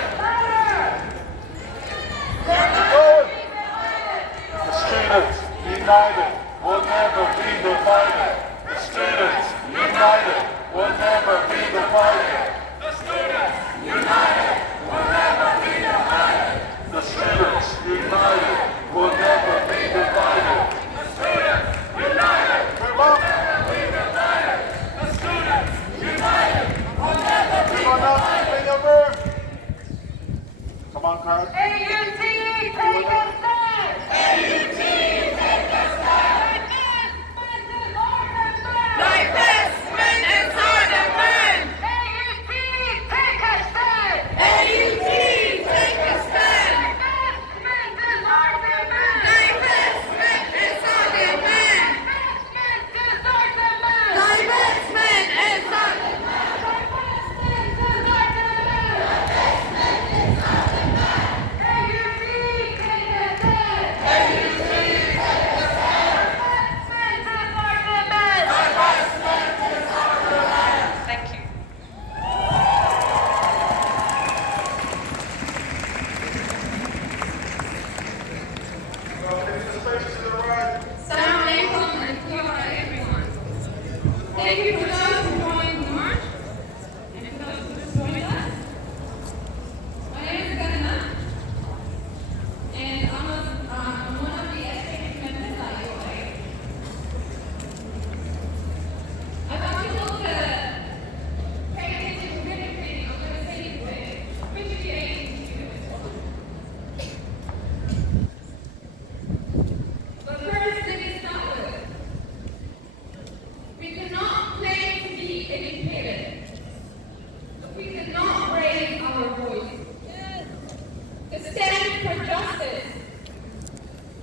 The students united will never be divided. The students united will never be divided. The students united will never be divided. The students united will never be divided. The students united will never be divided. In your room. Come on, Carl. AUT, take a stand! AUT, take a stand! Divestment is our demand! AUT, take a stand! AUT, take a stand! Divestment is our demand! Divestment is our demand! Divestment is our demand! Divestment is our demand! Thank you. Assalamu alaikum and Kiyara everyone. Thank you for those who joined the march and for those who joined us. My name is Garina and I'm one of the education members at UA. I want you all to pay attention to everything I'm going to say today, especially AAT students. But first, let me start with, we cannot claim to be educated. We cannot raise our voice. To stand for justice.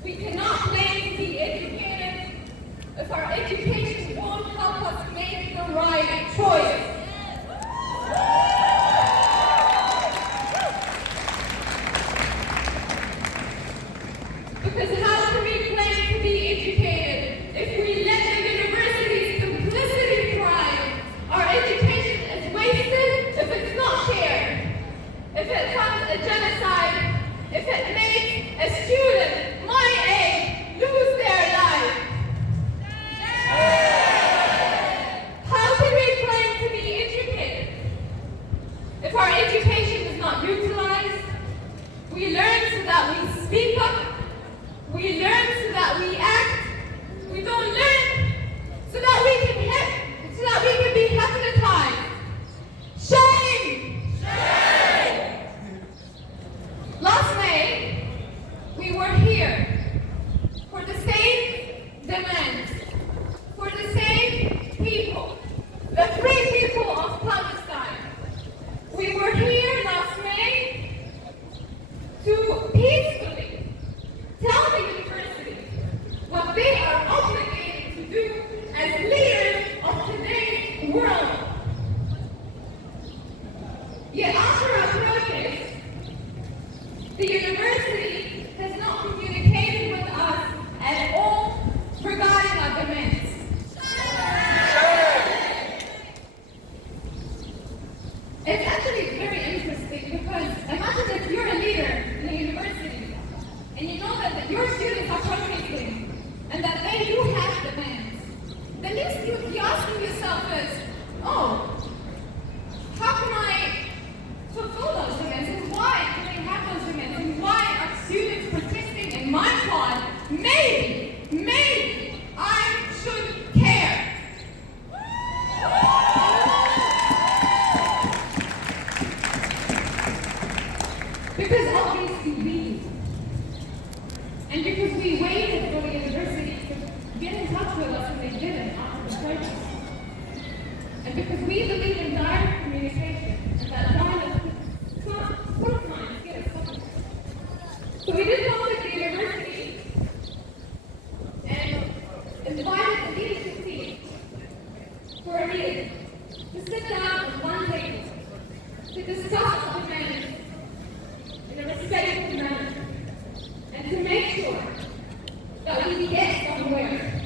We cannot claim to be educated if our education won't help us make the right choice. Because how can we claim to be educated if we let the university's complicity thrive? Our education is wasted if it's not shared. If it becomes a genocide, if it makes a student my age lose their life. How can we claim to be educated if our education is not utilized? We learn so that we speak up. We learn so that we act. We don't learn so that we can be hypnotized. Shame! Shame! Last May, we were here for the same demands, for the same people, the free people of Palestine. We were here last May to peacefully tell the university what they are obligated to do as leaders of today's world. Yet after our protest, the university has not communicated with us at all regarding our demands. It's actually very interesting because imagine if you're a leader in the university and you know that your students are protesting and that they do have demands. The next thing you're asking yourself is, oh, how can I fulfill those demands and why do they have those demands and why are students protesting in my quad? Maybe I should care. Because obviously we do. And because we waited for the university to get in touch with us and they didn't after the protest. And because we believe in direct communication and that dialogue sometimes get us somewhere. So we did contact the university and invited the leadership team for a meeting to sit down at one table to discuss the demands in a respectful manner and to make sure that we get somewhere.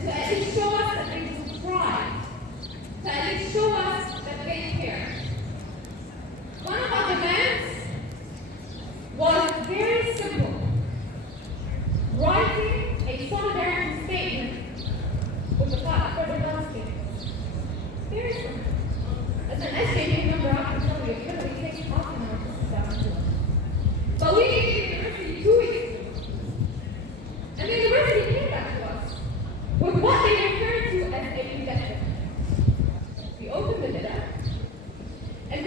and to at least show us that they will try, to at least show us that they care. One of our demands was very simple: writing a solidarity statement with the Palestinians. Very simple. As an SJP member, I can tell you it literally takes half an hour to sit down and do it. But we gave the university 2 weeks ago. And the university came back to us with what they referred to as a letter. We opened the letter, and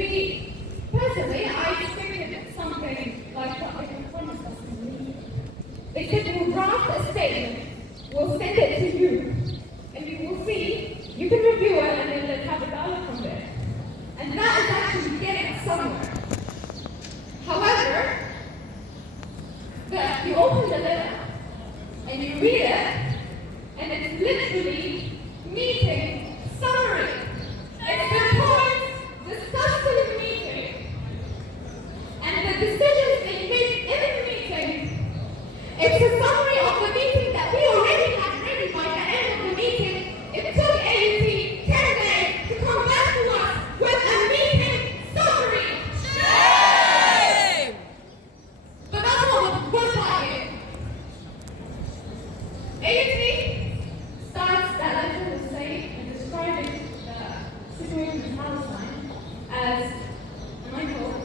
personally, I expected something like what they had promised us in the meeting. They said, we'll draft a statement, we'll send it to you, and you will see, you can review it, and then let's have a dialogue from there. And that is actually getting somewhere. However, you open the letter, and you read it, and it's literally meeting summary. It's the points discussed in the meeting, and the decisions they made in the meeting. It's a summary of the meeting that we already had ready by the end of the meeting. It took AUT 10 days to come back to us with a meeting summary. Shame! But that's not what we're talking. AUT starts that letter with saying and describing the situation in Palestine as, and I quote,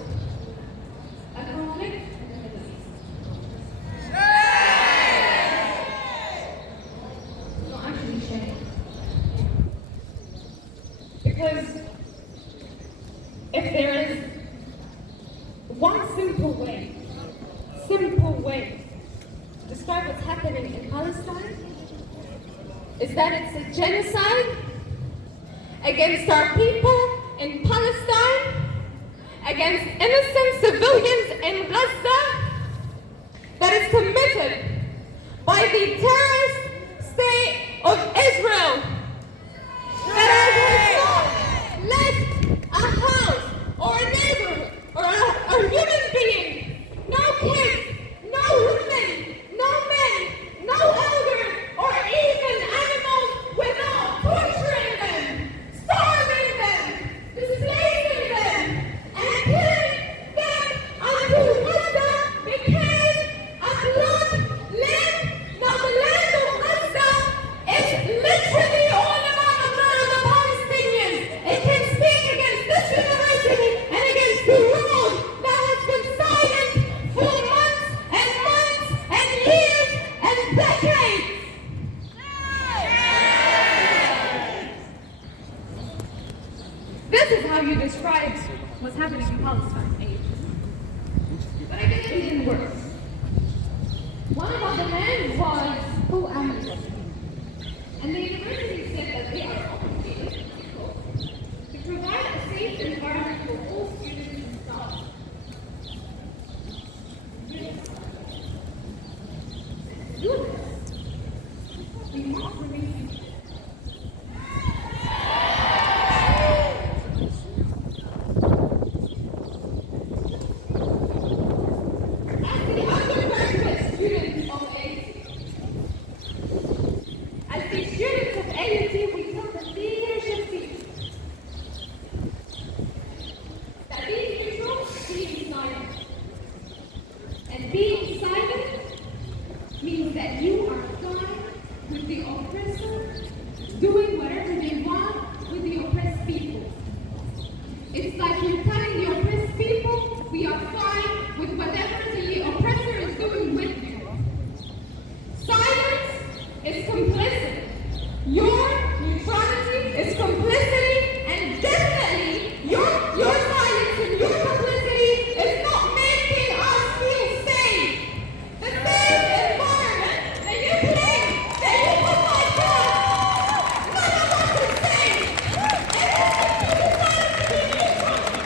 a conflict in the Middle East. Not actually shame. Because if there is one simple way to describe what's happening in Palestine, is that it's a genocide against our people in Palestine, against innocent civilians in Gaza, that is committed by the terrorist state of Israel, that has not left a house or a neighborhood or a human being, no kids, no women, no men, no elders, or even animals without torturing them, starving them, displacing them, and killing them until Gaza became a blood land. Now the land of Gaza is literally all about the blood of the Palestinians. It can speak against this university and against the world that has been silent for months and years and decades. This is how you describe what's happening in Palestine. But I think it even worse. One of our demands was full amnesty. And the university said that they are obligated to provide a safe environment for all students and staff. To do this, we must remain secret. As the undergraduate students of AUT, we took the leadership seat. That being neutral, being silent. And being silent means that you are fine with the oppressor doing whatever they want with the oppressed people. It's like you're telling the oppressed people, we are fine with whatever the oppressor is doing with you. Silence is complicit. Your neutrality is complicity, and definitely your silence and your complicity is not making us feel safe. The same environment that you claim that you put like us, none of us is safe. And it's decided to be neutral.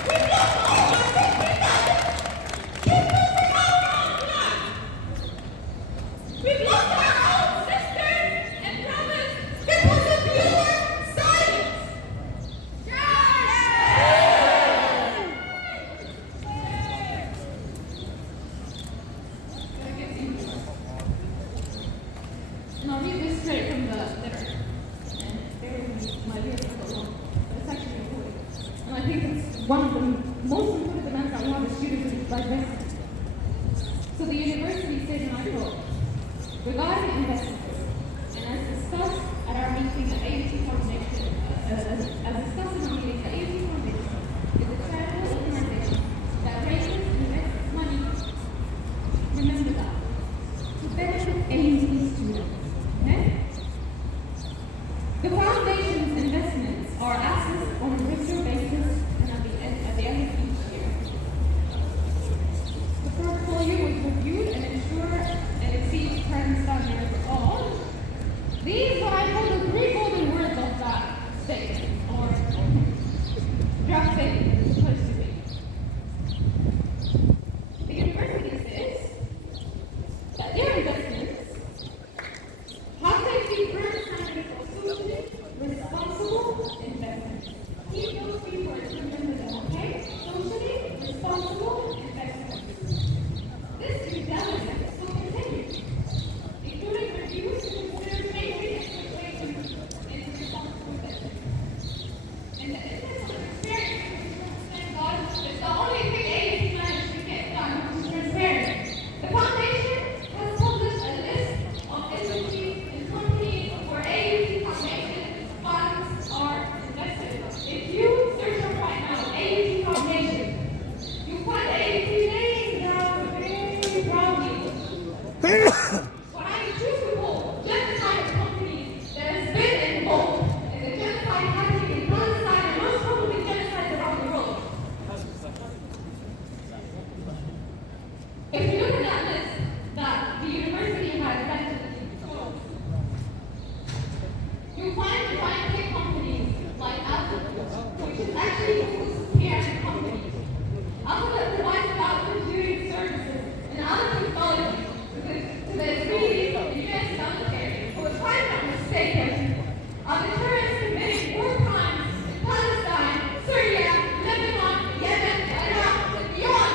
on the terrorists committing war crimes in Palestine, Syria, Lebanon, Yemen, Iraq, and beyond.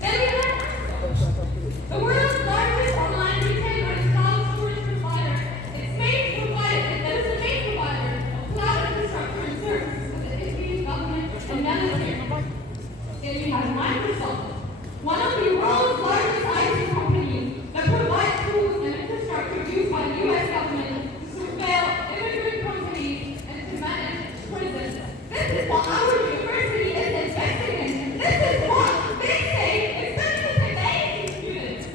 Then we have the world's largest online retailer and cloud storage provider. It's the main provider of cloud infrastructure and services for the Israeli government and military. Then we have Microsoft, one of the world's largest IT companies that provide tools and infrastructure used by the U.S. government to surveil immigrant companies and to manage prisons. This is what our university is investing in. This is what they say is benefiting the AIT students.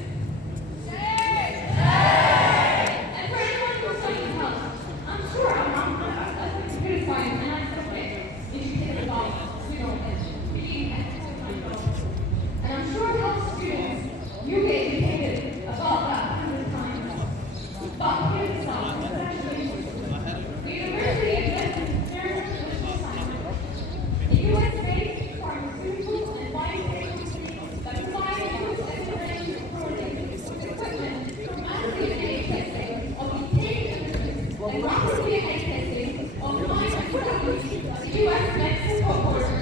And for anyone who's studying health, I'm sure I'm criticizing, and I'm okay. If you take it off, and I'm sure health students, you get educated about that 100 times. But here's the song, the university invests in experimental science. The US-based pharmaceutical and biotechnology that provide end-to-end proteins with equipment for massive DNA testing of detained immigrants and rapid DNA testing of minors at the US-Mexico border.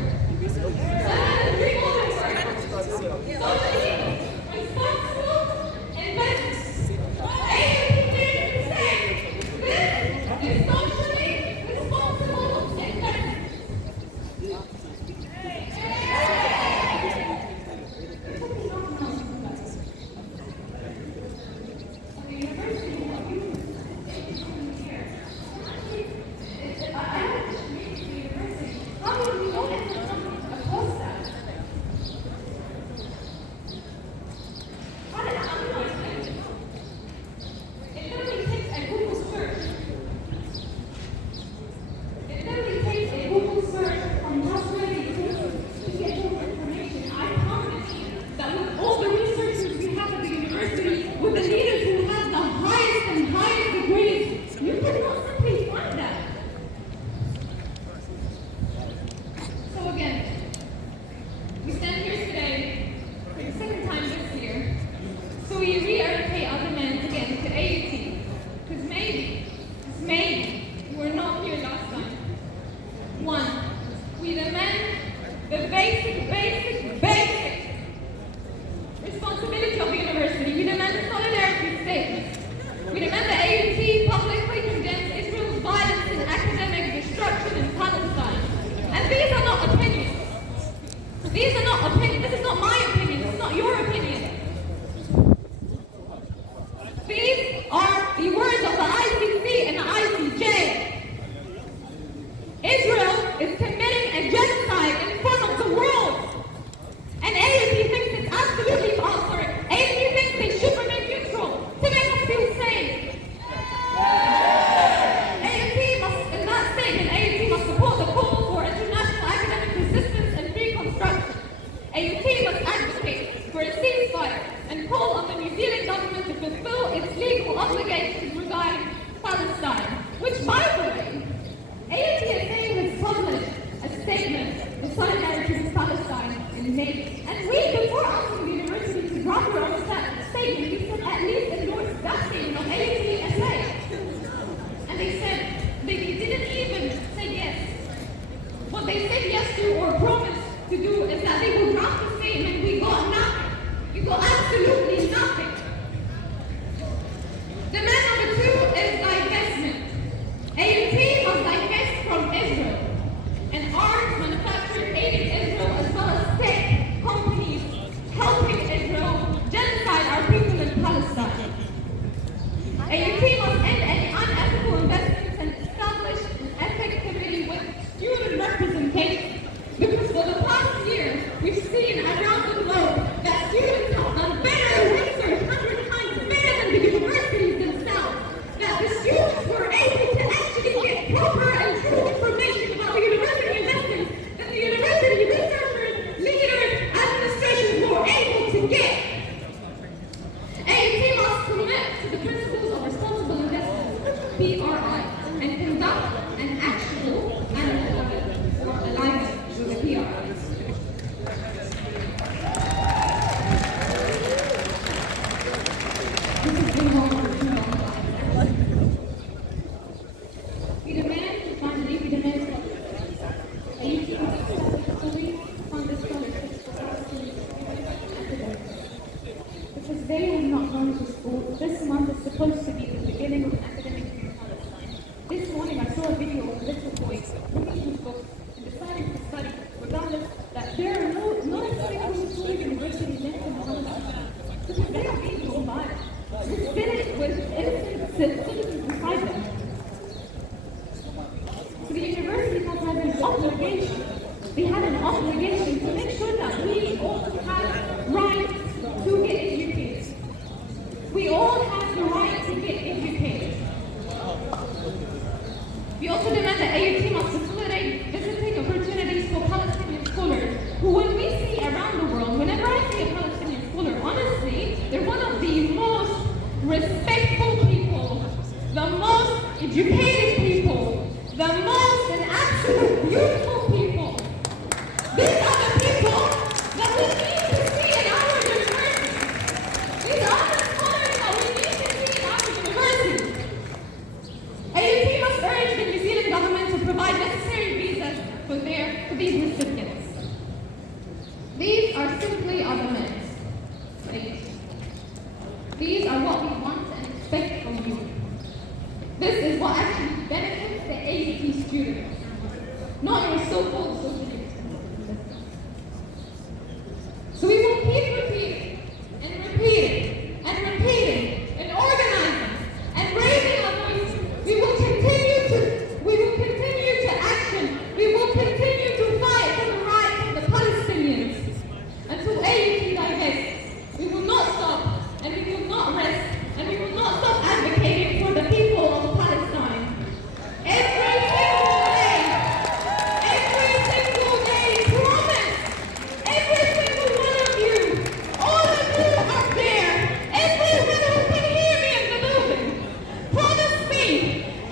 has been wrong for too long. We demand, finally, we demand a youth fully funded scholarships for Palestinian academics. Because they have not gone to school, this month is supposed to be the beginning of academic year in Palestine. This morning I saw a video of a little boy reading his books and deciding to study, regardless that there are no single school university left in Palestine. Because they are being bombarded. This village with innocent citizens beside them. So the university has had an obligation. They had an obligation to make sure that we all have rights to get educated. We all have the right to get educated. We also demand that AUT must facilitate visiting opportunities for Palestinian scholars, who when we see around the world, whenever I see a Palestinian scholar, honestly, they're one of the most respectful people, the most educated people, the most and absolute beautiful people. These are the people that we need to see in our university. These are the scholars that we need to see in our university. AUT must urge the New Zealand government to provide necessary visas for these recipients. These are simply our demands. These are what we want and expect from you. This is what actually benefits the AUT students, not your so-called socialists. So we will keep repeating and repeating and repeating and organizing and raising our voices. We will continue to action. We will continue to fight for the rights of the Palestinians until AUT divests. We will not stop and we will not rest and we will not stop advocating for the people of Palestine. Every single day, promise, every single one of you, all of you are there, everyone who can hear me in the building, promise me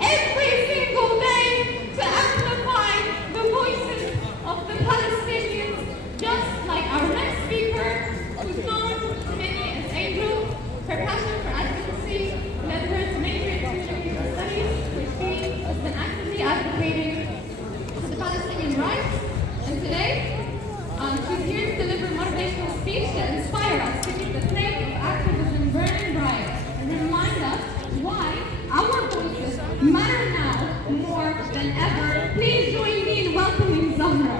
every single day to amplify the voices of the Palestinians, just like our next speaker, who's known to many as Angel. Her passion for advocacy led her to major in communication studies, which she has been actively advocating for the Palestinian rights. And today, she's here to deliver a motivational speech that inspires us to keep the flame of activism burning bright and remind us why our voices matter now more than ever. Please join me in welcoming Zahra.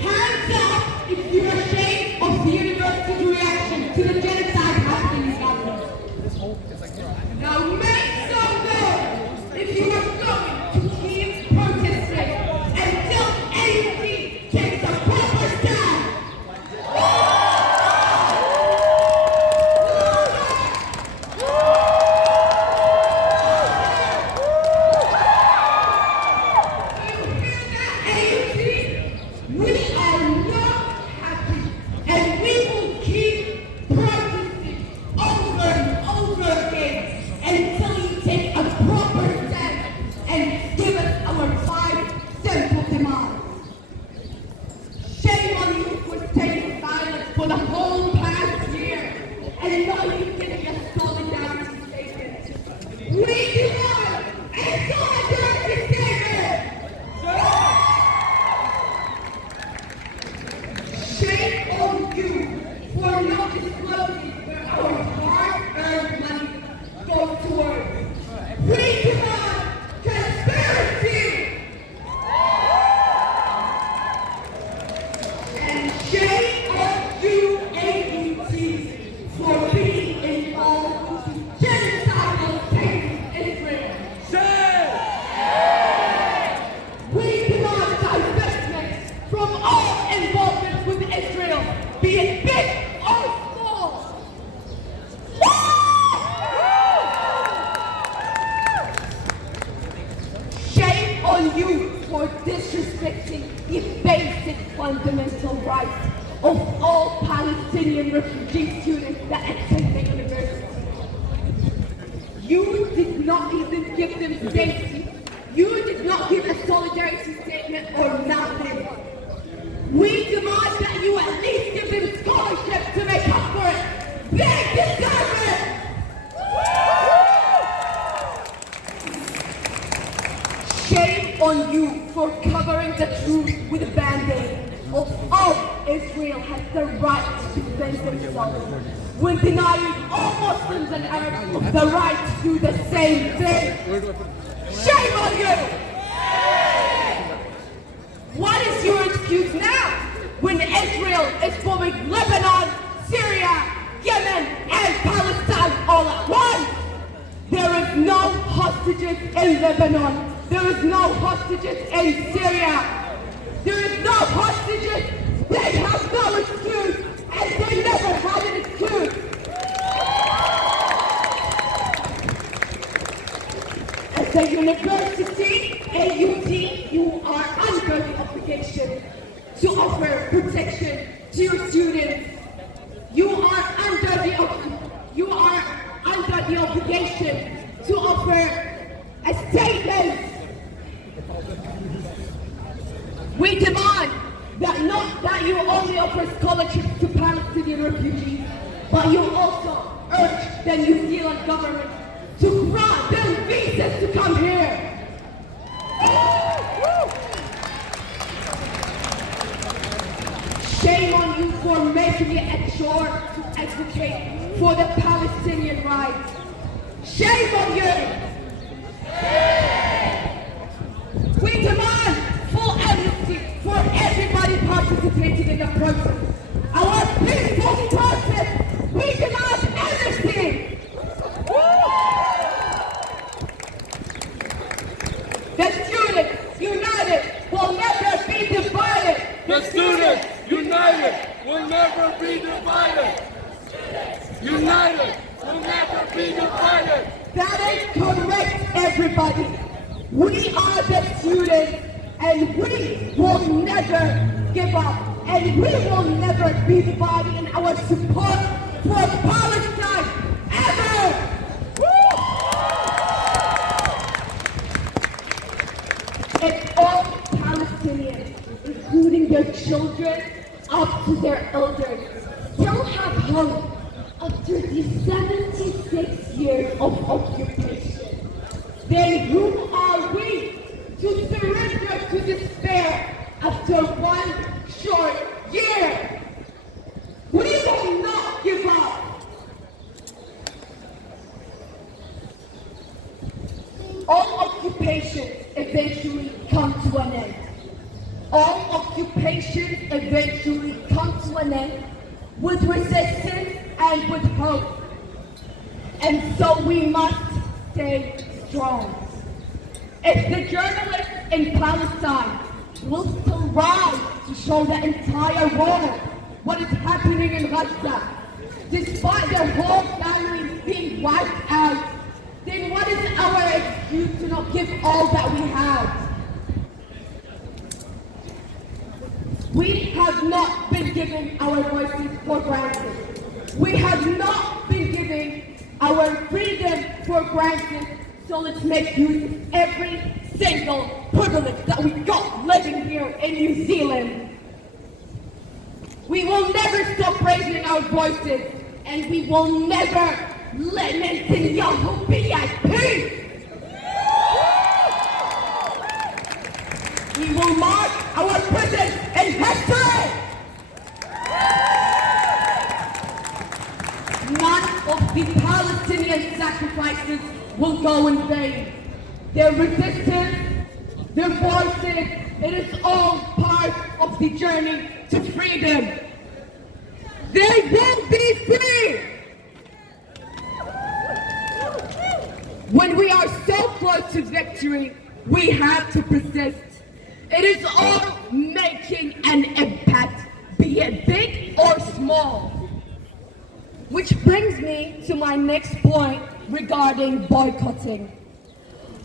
Hands up if you're ashamed of the university's reaction to the genocide happening in Gaza. Now make some noise if you are going to keep protesting until AUT takes a proper stand. We are not happy, and we will keep protesting over and over again until you take a proper stand and give us our 5 simple demands. Shame on you for staying silent for the whole past year and not even giving us solidarity statement. We demand a solidarity statement! Shame on you for not disclosing where our hard-earned money goes toward. We demand transparency! And shame on you, AUT, for being involved with the genocidal state of Israel. We demand divestment from all involvement with Israel, be it big or small. Shame on you for disrespecting the basic fundamental rights of all Palestinian refugee students that attend the university. You did not even give them safety. You did not give a solidarity statement or nothing. them scholarships to make up for it. They deserve it! Shame on you for covering the truth with a band-aid of all Israel has the right to defend themselves when denying all Muslims and Arabs the right to do the same thing. Shame on you! What is your excuse now when Israel is bombing Lebanon, Syria, Yemen, and Palestine all at once? There is no hostages in Lebanon. There is no hostages in Syria. There is no hostages. They have no excuse, and they never had an excuse. As a university, AUT, you are under the obligation to offer protection to your students. You are under the obligation to offer a statement. We demand that not that you only offer scholarships to Palestinian refugees, but you also urge the New Zealand government to grant them visas to come here. Shame on you for making it a chore to advocate for the Palestinian rights. Shame on you! We demand full amnesty for everybody participating in the protest. Our peaceful protest, we demand amnesty! The students united will never be divided! The students united will never be divided. United will never be divided. That is correct, everybody. We are the students, and we will never give up, and we will never be divided in our support for Palestine, ever! It's all Palestinians, including their children, up to their elders, still have hope after the 76 years of occupation. Then who are we to surrender to despair after one short year? We will not give up. All occupations eventually come to an end. All occupations eventually come to an end with resistance and with hope. And so we must stay strong. If the journalists in Palestine will still rise to show the entire world what is happening in Gaza, despite their whole family being wiped out, then what is our excuse to not give all that we have? We have not been giving our voices for granted. We have not been giving our freedom for granted, so let's make use of every single privilege that we got living here in New Zealand. We will never stop raising our voices, and we will never let Netanyahu be at peace. We will mark our presence in history. None of the Palestinian sacrifices will go in vain. Their resistance, their voices, it is all part of the journey to freedom. They will be free! When we are so close to victory, we have to persist. It is all making an impact, be it big or small. Which brings me to my next point regarding boycotting.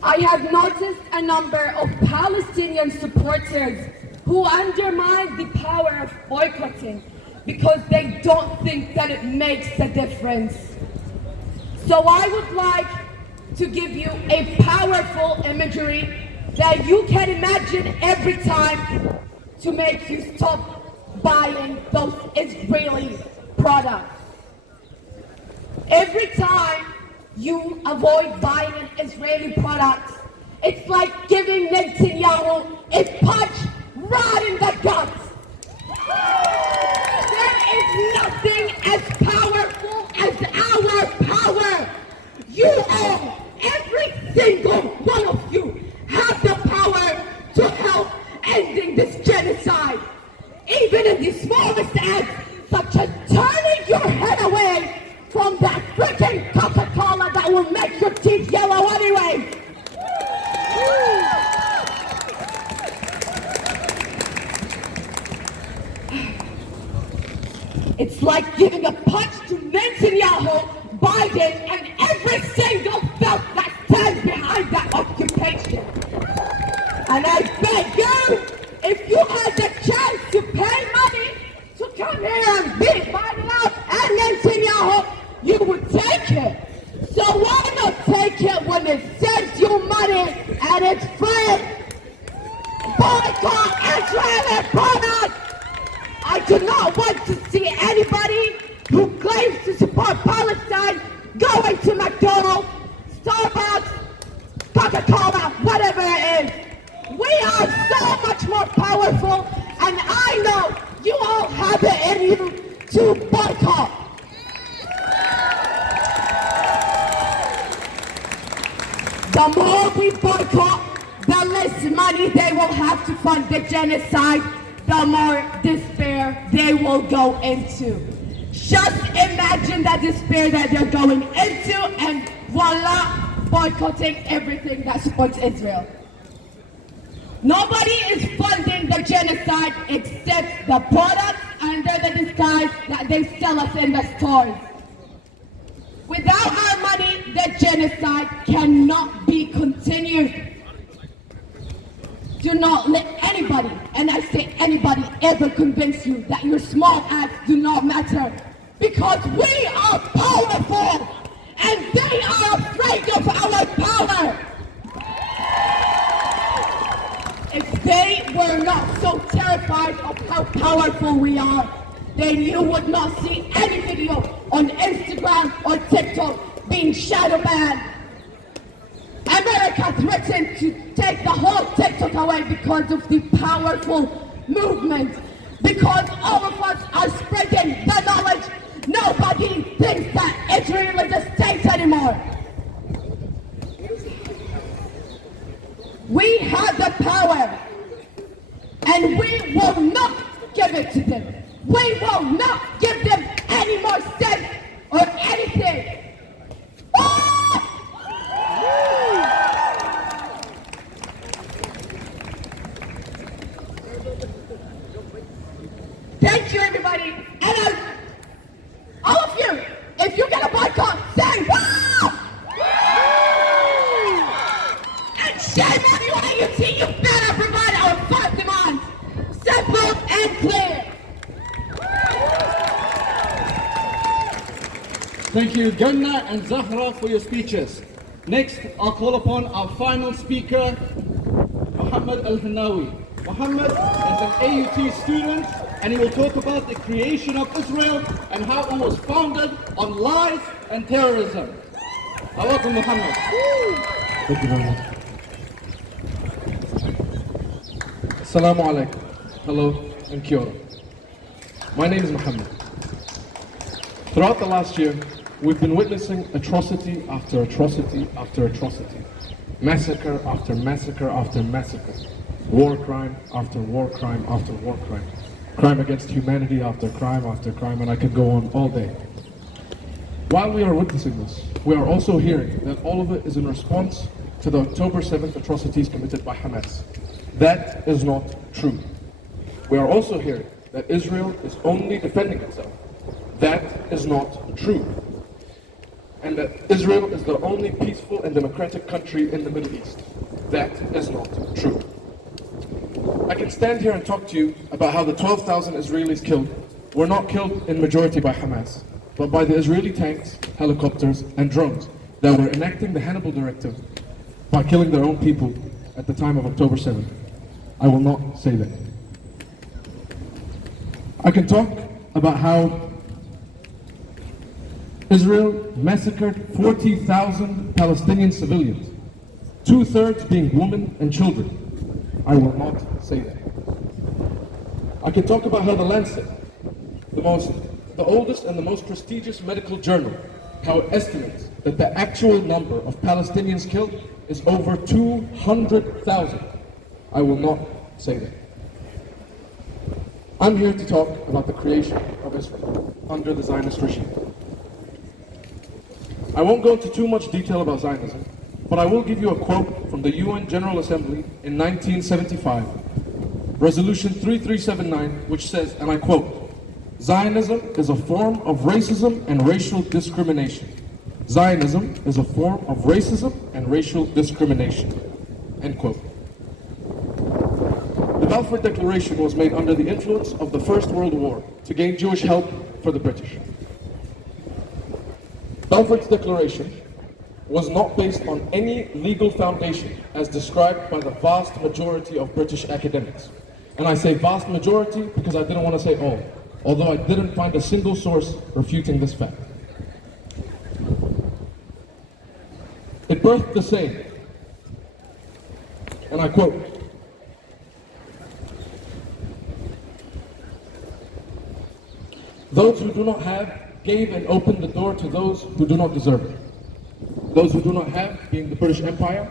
I have noticed a number of Palestinian supporters who undermine the power of boycotting because they don't think that it makes a difference. So I would like to give you a powerful imagery that you can imagine every time to make you stop buying those Israeli products. Every time you avoid buying an Israeli product, it's like giving Netanyahu a punch right in the guts. There is nothing as powerful as our power. You all, every single one of you, have the power to help ending this genocide. Even in the smallest acts, such as turning your head away from that freaking Coca-Cola that will make your teeth yellow anyway. It's like giving a punch to Netanyahu, Biden, and every single felt that stands behind that occupation. And I beg you, if you had the chance to pay money to come here and beat Biden out and Netanyahu, you would take it. So why not take it when it saves you money and it's free? Boycott Israeli products! I do not want to see anybody who claims to support Palestine going to McDonald's, Starbucks, Coca-Cola, whatever it is. We are so much more powerful, and I know you all have it in you to boycott. The more we boycott, the less money they will have to fund the genocide, the more despair they will go into. Just imagine that despair that they're going into, and voila, boycotting everything that supports Israel. Nobody is funding the genocide except the products under the disguise that they sell us in the stores. Without our money, the genocide cannot be continued. Do not let anybody, and I say anybody, ever convince you that your small acts do not matter. Because we are powerful, and they are afraid of our power. If they were not so terrified of how powerful we are, then you would not see any video on Instagram or TikTok being shadow banned. America threatened to take the whole TikTok away because of the powerful movement. Because all of us are spreading the knowledge, nobody thinks that Israel is a state anymore. We have the power, and we will not give it to them. We will not give them any more sense or anything. Thank you, everybody. And all of you, if you get a boycott, say wow! And shame on you, AUT, you better provide our 5 demands. Simple and clear. Thank you, Ganna and Zahra, for your speeches. Next, I'll call upon our final speaker, Mohammed Al-Hanawi. Mohammed is an AUT student, and he will talk about the creation of Israel and how it was founded on lies and terrorism. I welcome Mohammed. Thank you very much. Assalamu alaikum. Hello and kia ora. My name is Mohammed. Throughout the last year, we've been witnessing atrocity after atrocity after atrocity. Massacre after massacre after massacre. War crime after war crime after war crime. Crime against humanity after crime, and I could go on all day. While we are witnessing this, we are also hearing that all of it is in response to the October 7th atrocities committed by Hamas. That is not true. We are also hearing that Israel is only defending itself. That is not true. And that Israel is the only peaceful and democratic country in the Middle East. That is not true. I can stand here and talk to you about how the 12,000 Israelis killed were not killed in majority by Hamas, but by the Israeli tanks, helicopters, and drones that were enacting the Hannibal Directive by killing their own people at the time of October 7th. I will not say that. I can talk about how Israel massacred 40,000 Palestinian civilians, 2/3 being women and children. I will not say that. I can talk about how the Lancet, the oldest and the most prestigious medical journal, how it estimates that the actual number of Palestinians killed is over 200,000. I will not say that. I'm here to talk about the creation of Israel under the Zionist regime. I won't go into too much detail about Zionism, but I will give you a quote from the UN General Assembly in 1975, Resolution 3379, which says, and I quote, "Zionism is a form of racism and racial discrimination. Zionism is a form of racism and racial discrimination." End quote. The Balfour Declaration was made under the influence of the First World War to gain Jewish help for the British. Balfour's Declaration was not based on any legal foundation as described by the vast majority of British academics. And I say vast majority because I didn't want to say all, although I didn't find a single source refuting this fact. It birthed the saying, and I quote, "Those who do not have gave and opened the door to those who do not deserve it. Those who do not have, being the British Empire,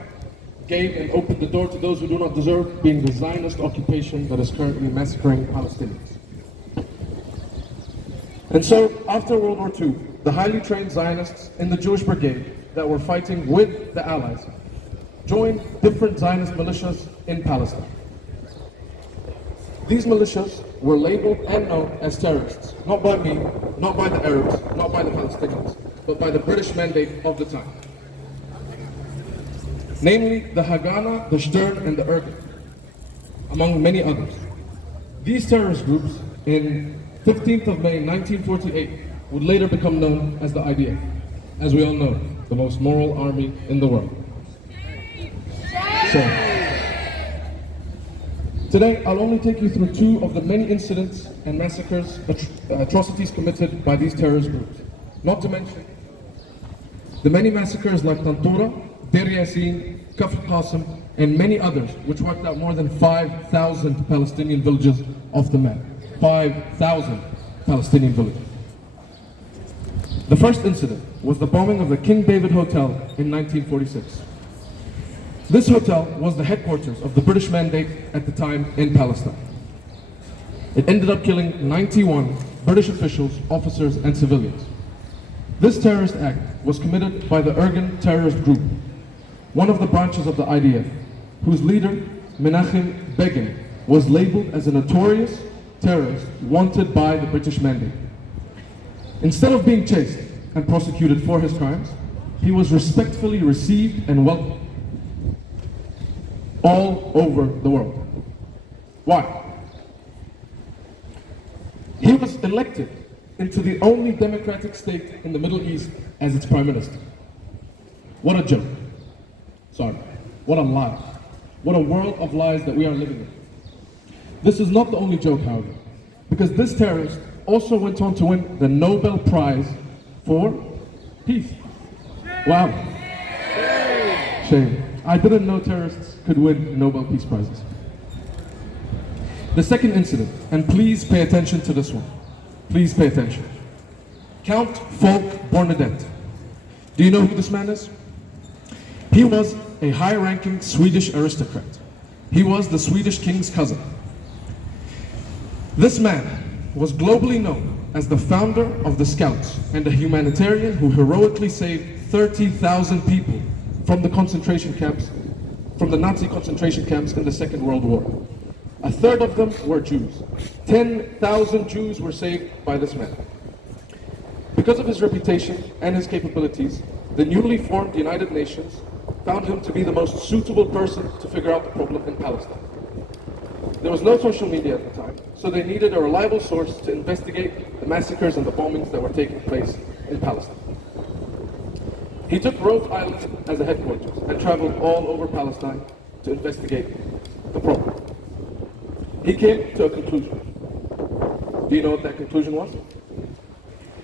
gave and opened the door to those who do not deserve, being the Zionist occupation that is currently massacring Palestinians." And so, after World War II, the highly trained Zionists in the Jewish Brigade that were fighting with the Allies joined different Zionist militias in Palestine. These militias were labeled and known as terrorists, not by me, not by the Arabs, not by the Palestinians, but by the British mandate of the time. Namely, the Haganah, the Stern, and the Irgun, among many others. These terrorist groups, in 15th of May 1948, would later become known as the IDF, as we all know, the most moral army in the world. So, today, I'll only take you through two of the many incidents and massacres, atrocities committed by these terrorist groups. Not to mention the many massacres like Tantura, Deir Yassin, Kafr Qasim, and many others, which wiped out more than 5,000 Palestinian villages off the map. 5,000 Palestinian villages. The first incident was the bombing of the King David Hotel in 1946. This hotel was the headquarters of the British Mandate at the time in Palestine. It ended up killing 91 British officials, officers, and civilians. This terrorist act was committed by the Irgun terrorist group, one of the branches of the IDF, whose leader, Menachem Begin, was labeled as a notorious terrorist wanted by the British Mandate. Instead of being chased and prosecuted for his crimes, he was respectfully received and welcomed all over the world. Why? He was elected into the only democratic state in the Middle East as its prime minister. What a joke. Sorry. What a lie. What a world of lies that we are living in. This is not the only joke, however, because this terrorist also went on to win the Nobel Prize for Peace. Wow. Shame. I didn't know terrorists could win Nobel Peace Prizes. The second incident, and please pay attention to this one. Please pay attention. Count Folke Bernadotte. Do you know who this man is? He was a high-ranking Swedish aristocrat. He was the Swedish king's cousin. This man was globally known as the founder of the Scouts and a humanitarian who heroically saved 30,000 people from the concentration camps, from the Nazi concentration camps in the Second World War. A third of them were Jews. 10,000 Jews were saved by this man. Because of his reputation and his capabilities, the newly formed United Nations found him to be the most suitable person to figure out the problem in Palestine. There was no social media at the time, so they needed a reliable source to investigate the massacres and the bombings that were taking place in Palestine. He took Rhodes Island as a headquarters and traveled all over Palestine to investigate the problem. He came to a conclusion. Do you know what that conclusion was?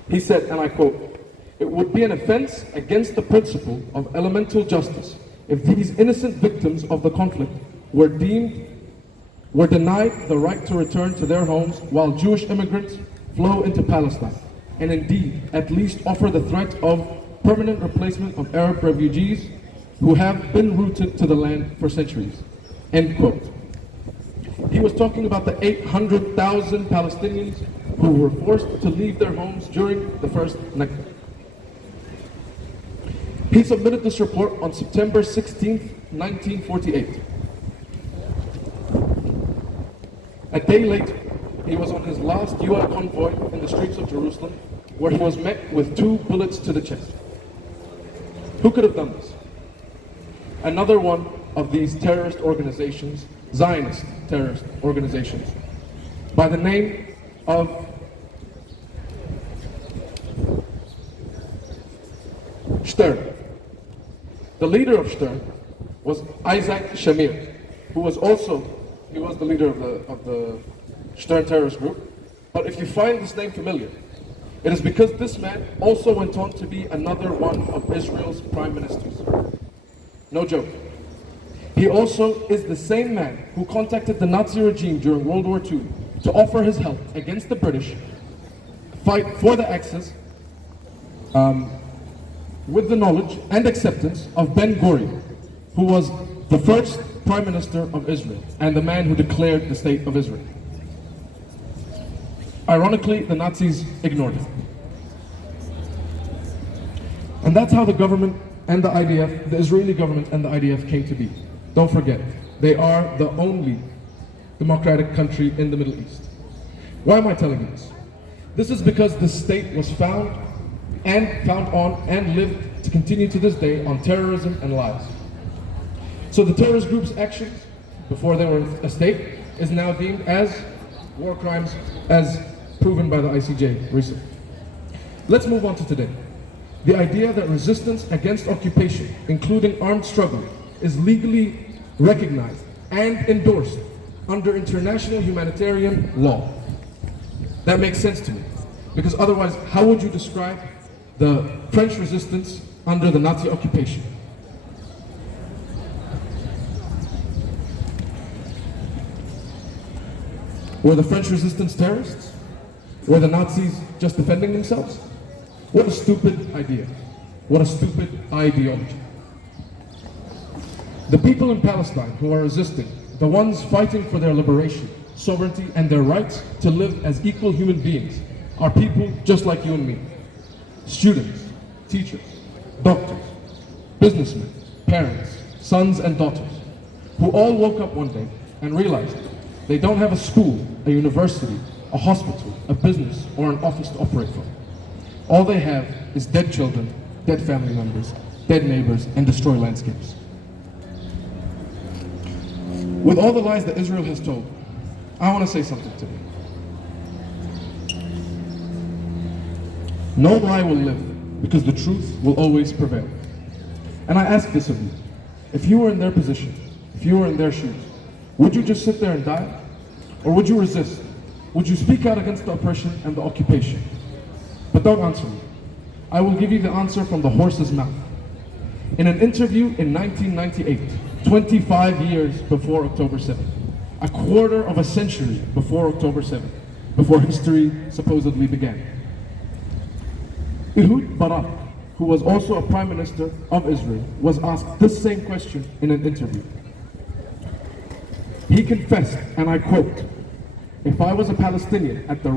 He said, and I quote, "It would be an offense against the principle of elemental justice if these innocent victims of the conflict were denied the right to return to their homes while Jewish immigrants flow into Palestine, and indeed at least offer the threat of permanent replacement of Arab refugees who have been rooted to the land for centuries." End quote. He was talking about the 800,000 Palestinians who were forced to leave their homes during the first Nakba. He submitted this report on September 16th, 1948. A day later, he was on his last UN convoy in the streets of Jerusalem, where he was met with 2 bullets to the chest. Who could have done this? Another one of these terrorist organizations, Zionist terrorist organizations, by the name of Stern. The leader of Stern was Isaac Shamir, who was the leader of the Stern terrorist group. But if you find this name familiar, it is because this man also went on to be another one of Israel's prime ministers. No joke. He also is the same man who contacted the Nazi regime during World War II to offer his help against the British, fight for the Axis, with the knowledge and acceptance of Ben Gurion, who was the first prime minister of Israel and the man who declared the state of Israel. Ironically, the Nazis ignored him. And that's how the government and the IDF, the Israeli government and the IDF came to be. Don't forget, they are the only democratic country in the Middle East. Why am I telling you this? This is because the state was found on and lived to continue to this day on terrorism and lies. So the terrorist group's actions, before they were a state, is now deemed as war crimes, as proven by the ICJ recently. Let's move on to today. The idea that resistance against occupation, including armed struggle, is legally recognized and endorsed under international humanitarian law. That makes sense to me, because otherwise, how would you describe the French resistance under the Nazi occupation? Were the French resistance terrorists? Were the Nazis just defending themselves? What a stupid idea. What a stupid ideology. The people in Palestine who are resisting, the ones fighting for their liberation, sovereignty, and their rights to live as equal human beings, are people just like you and me. Students, teachers, doctors, businessmen, parents, sons and daughters, who all woke up one day and realized they don't have a school, a university, a hospital, a business, or an office to operate from. All they have is dead children, dead family members, dead neighbors, and destroyed landscapes. With all the lies that Israel has told, I want to say something today. No lie will live, because the truth will always prevail. And I ask this of you. If you were in their position, if you were in their shoes, would you just sit there and die? Or would you resist? Would you speak out against the oppression and the occupation? But don't answer me. I will give you the answer from the horse's mouth. In an interview in 1998, 25 years before October 7th, a quarter of a century before October 7th, before history supposedly began, Ehud Barak, who was also a prime minister of Israel, was asked this same question in an interview. He confessed, and I quote, "If I was a Palestinian at the